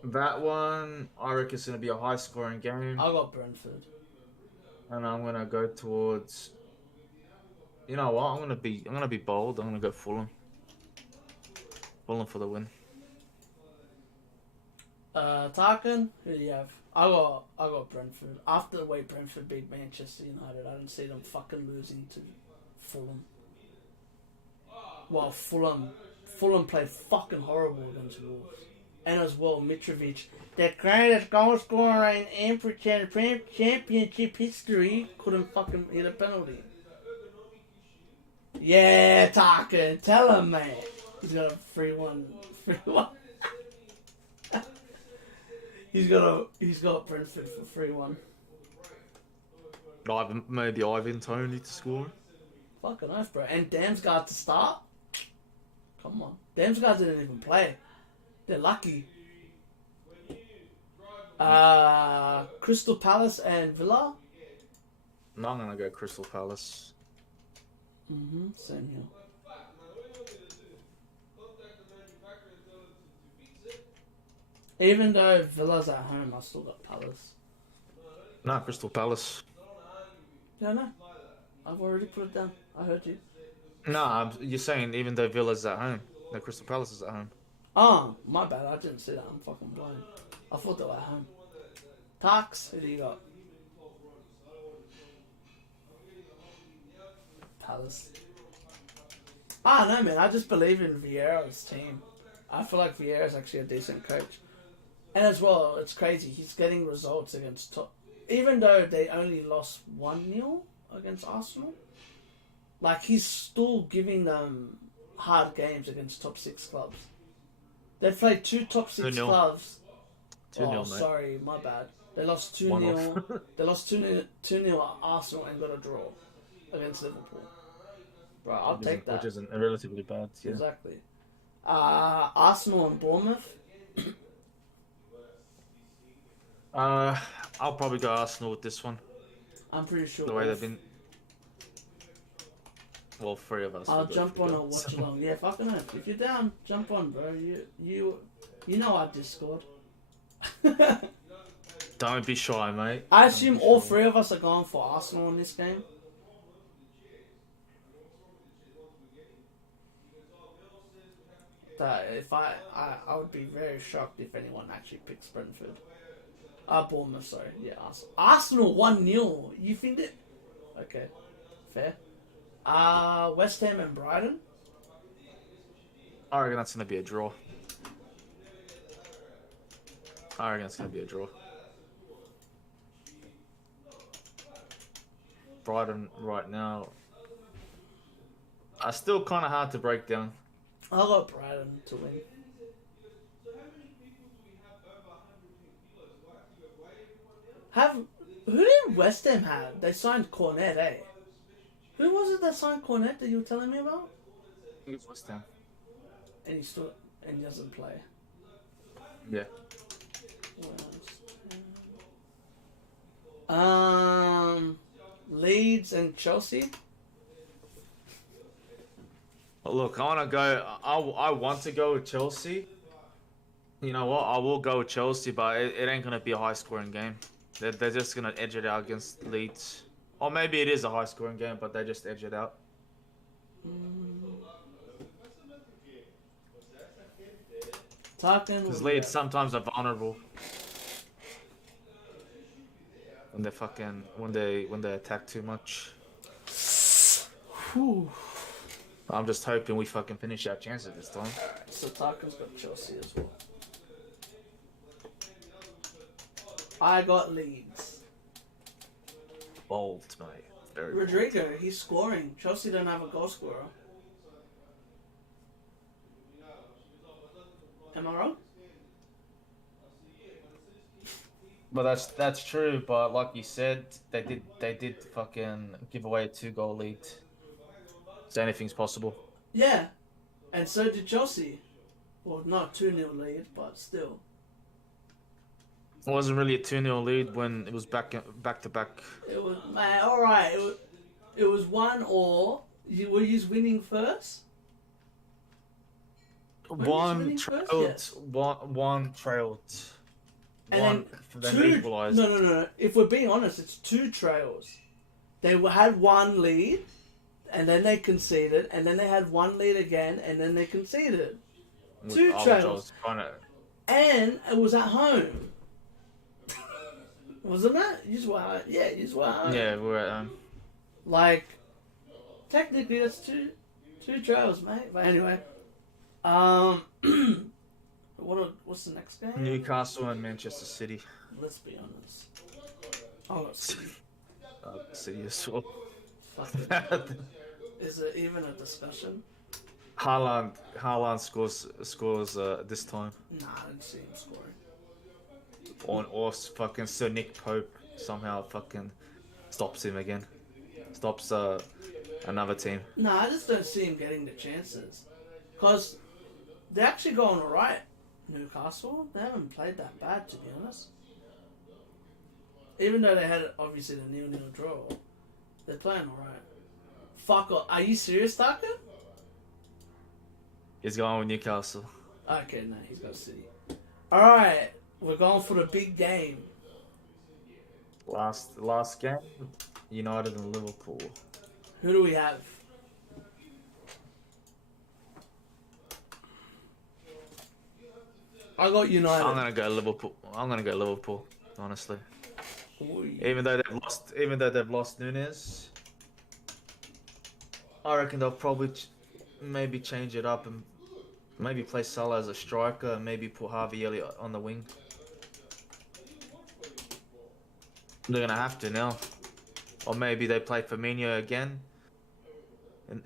That one I reckon it's gonna be a high scoring game. I got Brentford. And I'm gonna go towards. You know what? I'm gonna be bold. I'm gonna go Fulham. Fulham for the win. Tarkin, who do you have? I got Brentford. After the way Brentford beat Manchester United, I didn't see them fucking losing to Fulham. Well, Fulham played fucking horrible against Wolves. And as well, Mitrovic, the greatest goal scorer in Everton Championship history, couldn't fucking hit a penalty. Yeah, Tarkin, tell him, man. He's got a 3-1. 3-1. He's got Brentford for 3-1. Maybe Ivan Toney to score. Fucking oath, bro. And Damsgaard to start? Come on. Damsgaard didn't even play. They're lucky. Crystal Palace and Villa? No, I'm gonna go Crystal Palace. Same here. Even though Villa's at home, I still got Palace. No, Crystal Palace. Yeah, no. I've already put it down. I heard you. No, you're saying even though Villa's at home, no, Crystal Palace is at home. Oh, my bad. I didn't see that. I'm fucking blind. I thought they were at home. Tarks, who do you got? Palace. I don't know, man. I just believe in Vieira's team. I feel like Vieira's actually a decent coach. And as well, it's crazy. He's getting results against top... Even though they only lost 1-0 against Arsenal, like, he's still giving them hard games against top 6 clubs. They've played 2 top 6 2-0. clubs. 2-0, Oh, mate. sorry, my bad. They lost 2-0. They lost 2-0 at Arsenal and got a draw against Liverpool. Bro, I'll take that. Which isn't relatively bad. Yeah. Exactly. Arsenal and Bournemouth. I'll probably go Arsenal with this one. I'm pretty sure. The way they've been. Well, 3 of us. I'll jump on and watch along. Yeah, fucking hell. If you're down, jump on, bro. You know our Discord. Don't be shy, mate. I assume all 3 of us are going for Arsenal in this game. That if I would be very shocked if anyone actually picks Brentford. Bournemouth, sorry. Yeah, Arsenal 1-0. You think that? Okay, fair. West Ham and Brighton. I reckon that's going to be a draw. I reckon it's going to be a draw. Brighton right now are still kind of hard to break down. I got Brighton to win. Who did West Ham have? They signed Cornet, eh? Who was it that signed Cornet that you were telling me about? It was West Ham. And he doesn't play. Yeah. Leeds and Chelsea. Look, I want to go. I want to go with Chelsea. You know what? I will go with Chelsea, but it ain't gonna be a high scoring game. They're just gonna edge it out against Leeds, or maybe it is a high scoring game, but they just edge it out. Because Leeds sometimes are vulnerable when they attack too much. Whew. I'm just hoping we fucking finish our chances this time. Alright, so Tarkin's got Chelsea as well. I got Leeds. Bold, mate. Very Rodrigo, he's scoring. Chelsea don't have a goal scorer. Am I wrong? But that's true. But like you said, they did fucking give away a 2-goal lead. So anything's possible. Yeah, and so did Chelsea. Well, not 2-0 lead, but still. It wasn't really a 2-0 lead when it was back to back. It was, man, alright. It was 1-1. Were you winning first? One trailed. One trailed. And then equalised. No. If we're being honest, it's 2 trails. They had 1 lead, and then they conceded, and then they had 1 lead again, and then they conceded. 2 trails. And it was at home. Wasn't it? You just were home. Yeah, you just were home. Yeah, we were at home. Like, technically, that's two trails, mate. But anyway, what's the next game? Newcastle and Manchester City. Let's be honest. Oh, that's City. City as well. Is it even a discussion? Haaland scores this time. Nah, I didn't see him scoring. Or fucking Sir Nick Pope somehow fucking stops him again. Stops another team. Nah, I just don't see him getting the chances. Because they're actually going alright. Newcastle, they haven't played that bad, to be honest. Even though they had, obviously, the 0-0 draw, they're playing alright. Fuck off. Are you serious, Tucker? He's going with Newcastle. Okay, no, he's got City. Alright, we're going for the big game. Last game, United and Liverpool. Who do we have? I got United. I'm gonna go Liverpool. Honestly. Ooh. Even though they've lost Nunez, I reckon they'll probably maybe change it up and maybe play Salah as a striker and maybe put Harvey Elliott on the wing. They're gonna have to now, or maybe they play Firmino again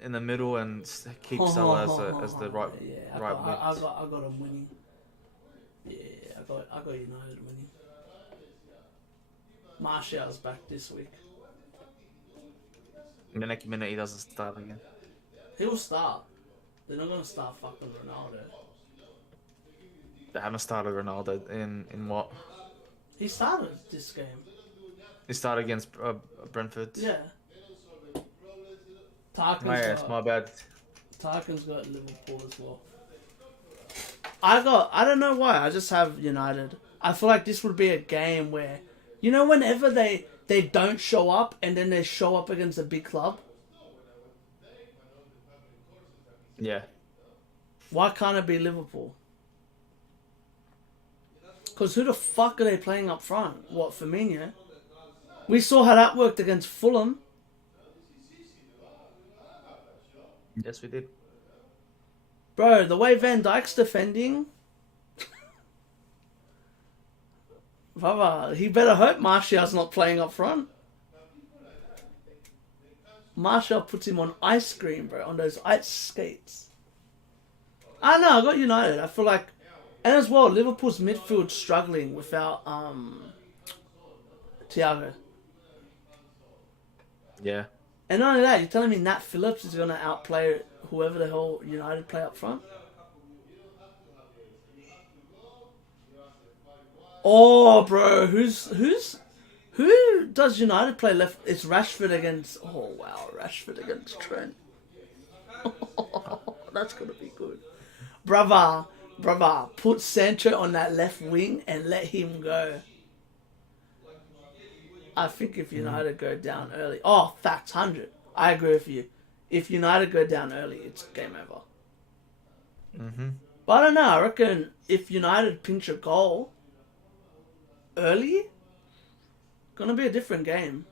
in the middle and keep Salah as the right yeah, right mid. I got him winning. Yeah, I got United winning. Martial's back this week. In the next minute, he doesn't start again. He'll start. They're not gonna start fucking Ronaldo. They haven't started Ronaldo in what? He started this game. He started against Brentford. Yeah. It's my bad. Tarkin's got Liverpool as well. I don't know why, I just have United. I feel like this would be a game where, you know, whenever they don't show up and then they show up against a big club. Yeah. Why can't it be Liverpool? Because who the fuck are they playing up front? What, Firmino? We saw how that worked against Fulham. Yes, we did. Bro, the way Van Dijk's defending... Brother, he better hope Martial's not playing up front. Martial puts him on ice cream, bro, on those ice skates. I don't know, I got United. I feel like... And as well, Liverpool's midfield struggling without Thiago. Yeah. And not only that, you're telling me Nat Phillips is going to outplay whoever the hell United play up front? Oh, bro, who does United play left? It's Rashford against... Oh, wow, Rashford against Trent. That's going to be good. Brother, put Sancho on that left wing and let him go. I think if United go down early... Oh, facts, 100. I agree with you. If United go down early, it's game over. Mm-hmm. But I don't know. I reckon if United pinch a goal early, gonna be a different game.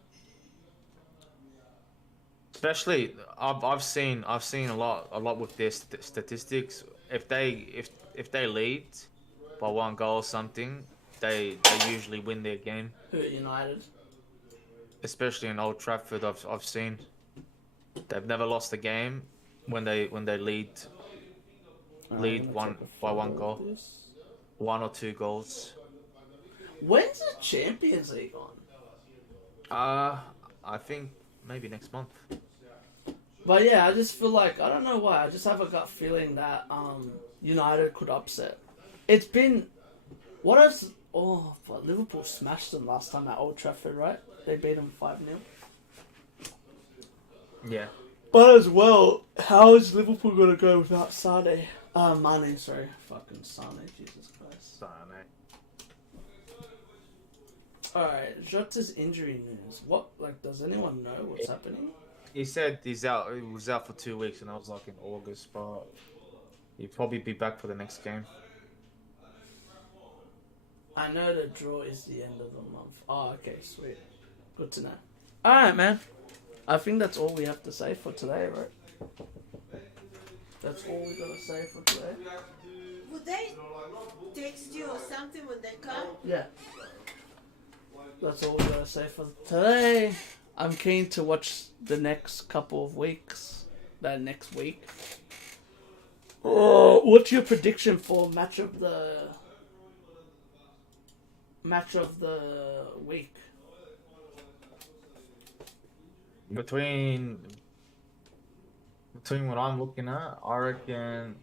Especially, I've seen a lot with their statistics. If they lead by one goal or something, they usually win their game. Who at United? Especially in Old Trafford, I've seen they've never lost a game when they lead one by one goal, 1 or 2 goals. When's the Champions League on? I think maybe next month. But yeah, I just feel like, I don't know why, I just have a gut feeling that United could upset. It's been, what else? Oh, but Liverpool smashed them last time at Old Trafford, right? They beat them 5-0. Yeah. But as well, how is Liverpool going to go without Sane? Mane, sorry. Fucking Sane, Jesus Christ. Alright, Jota's injury news. What, like, does anyone know what's happening? He said he was out for 2 weeks, and that was like in August, but he'll probably be back for the next game. I know the draw is the end of the month. Oh, okay, sweet. Good to know. Alright, man. I think that's all we have to say for today, right? That's all we gotta say for today. Would they text you or something when they come? Yeah. That's all we gotta say for today. I'm keen to watch the next couple of weeks. That next week. Oh, what's your prediction for match of the week? Between what I'm looking at, I reckon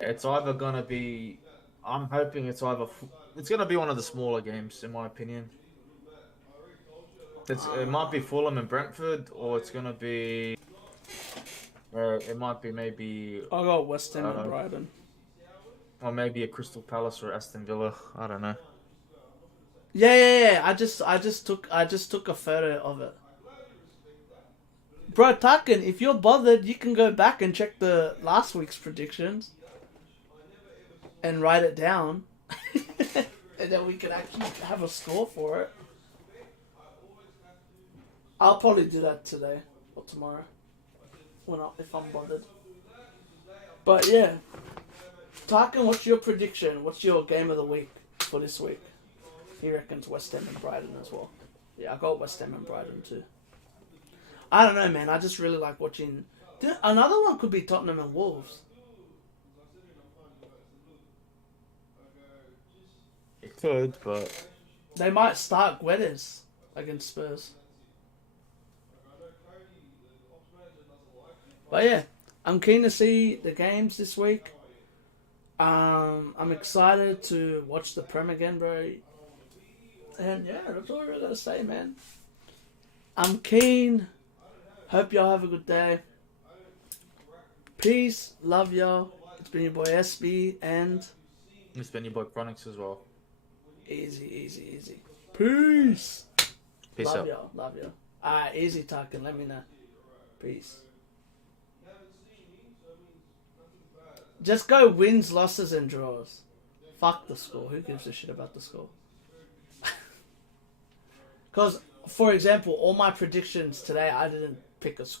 it's either gonna be. I'm hoping it's gonna be one of the smaller games, in my opinion. It might be Fulham and Brentford, or it's gonna be. It might be maybe. I got West Ham and Brighton. Or maybe a Crystal Palace or Aston Villa. I don't know. Yeah. I just took a photo of it. Bro, Tarkin, if you're bothered, you can go back and check the last week's predictions and write it down, and then we can actually have a score for it. I'll probably do that today or tomorrow, if I'm bothered. But yeah, Tarkin, what's your prediction? What's your game of the week for this week? He reckons West Ham and Brighton as well. Yeah, I got West Ham and Brighton too. I don't know, man. I just really like watching. Another one could be Tottenham and Wolves. It could, but They might start Guedes against Spurs. But yeah, I'm keen to see the games this week. I'm excited to watch the Prem again, bro. And yeah, that's all I really gotta say, man. I'm keen. Hope y'all have a good day. Peace. Love y'all. It's been your boy SB and... it's been your boy Chronix as well. Easy. Peace. Peace Love out. y'all. Love y'all. Alright, easy talking. Let me know. Peace. Just go wins, losses, and draws. Fuck the score. Who gives a shit about the score? Because, for example, all my predictions today, I didn't pick a score.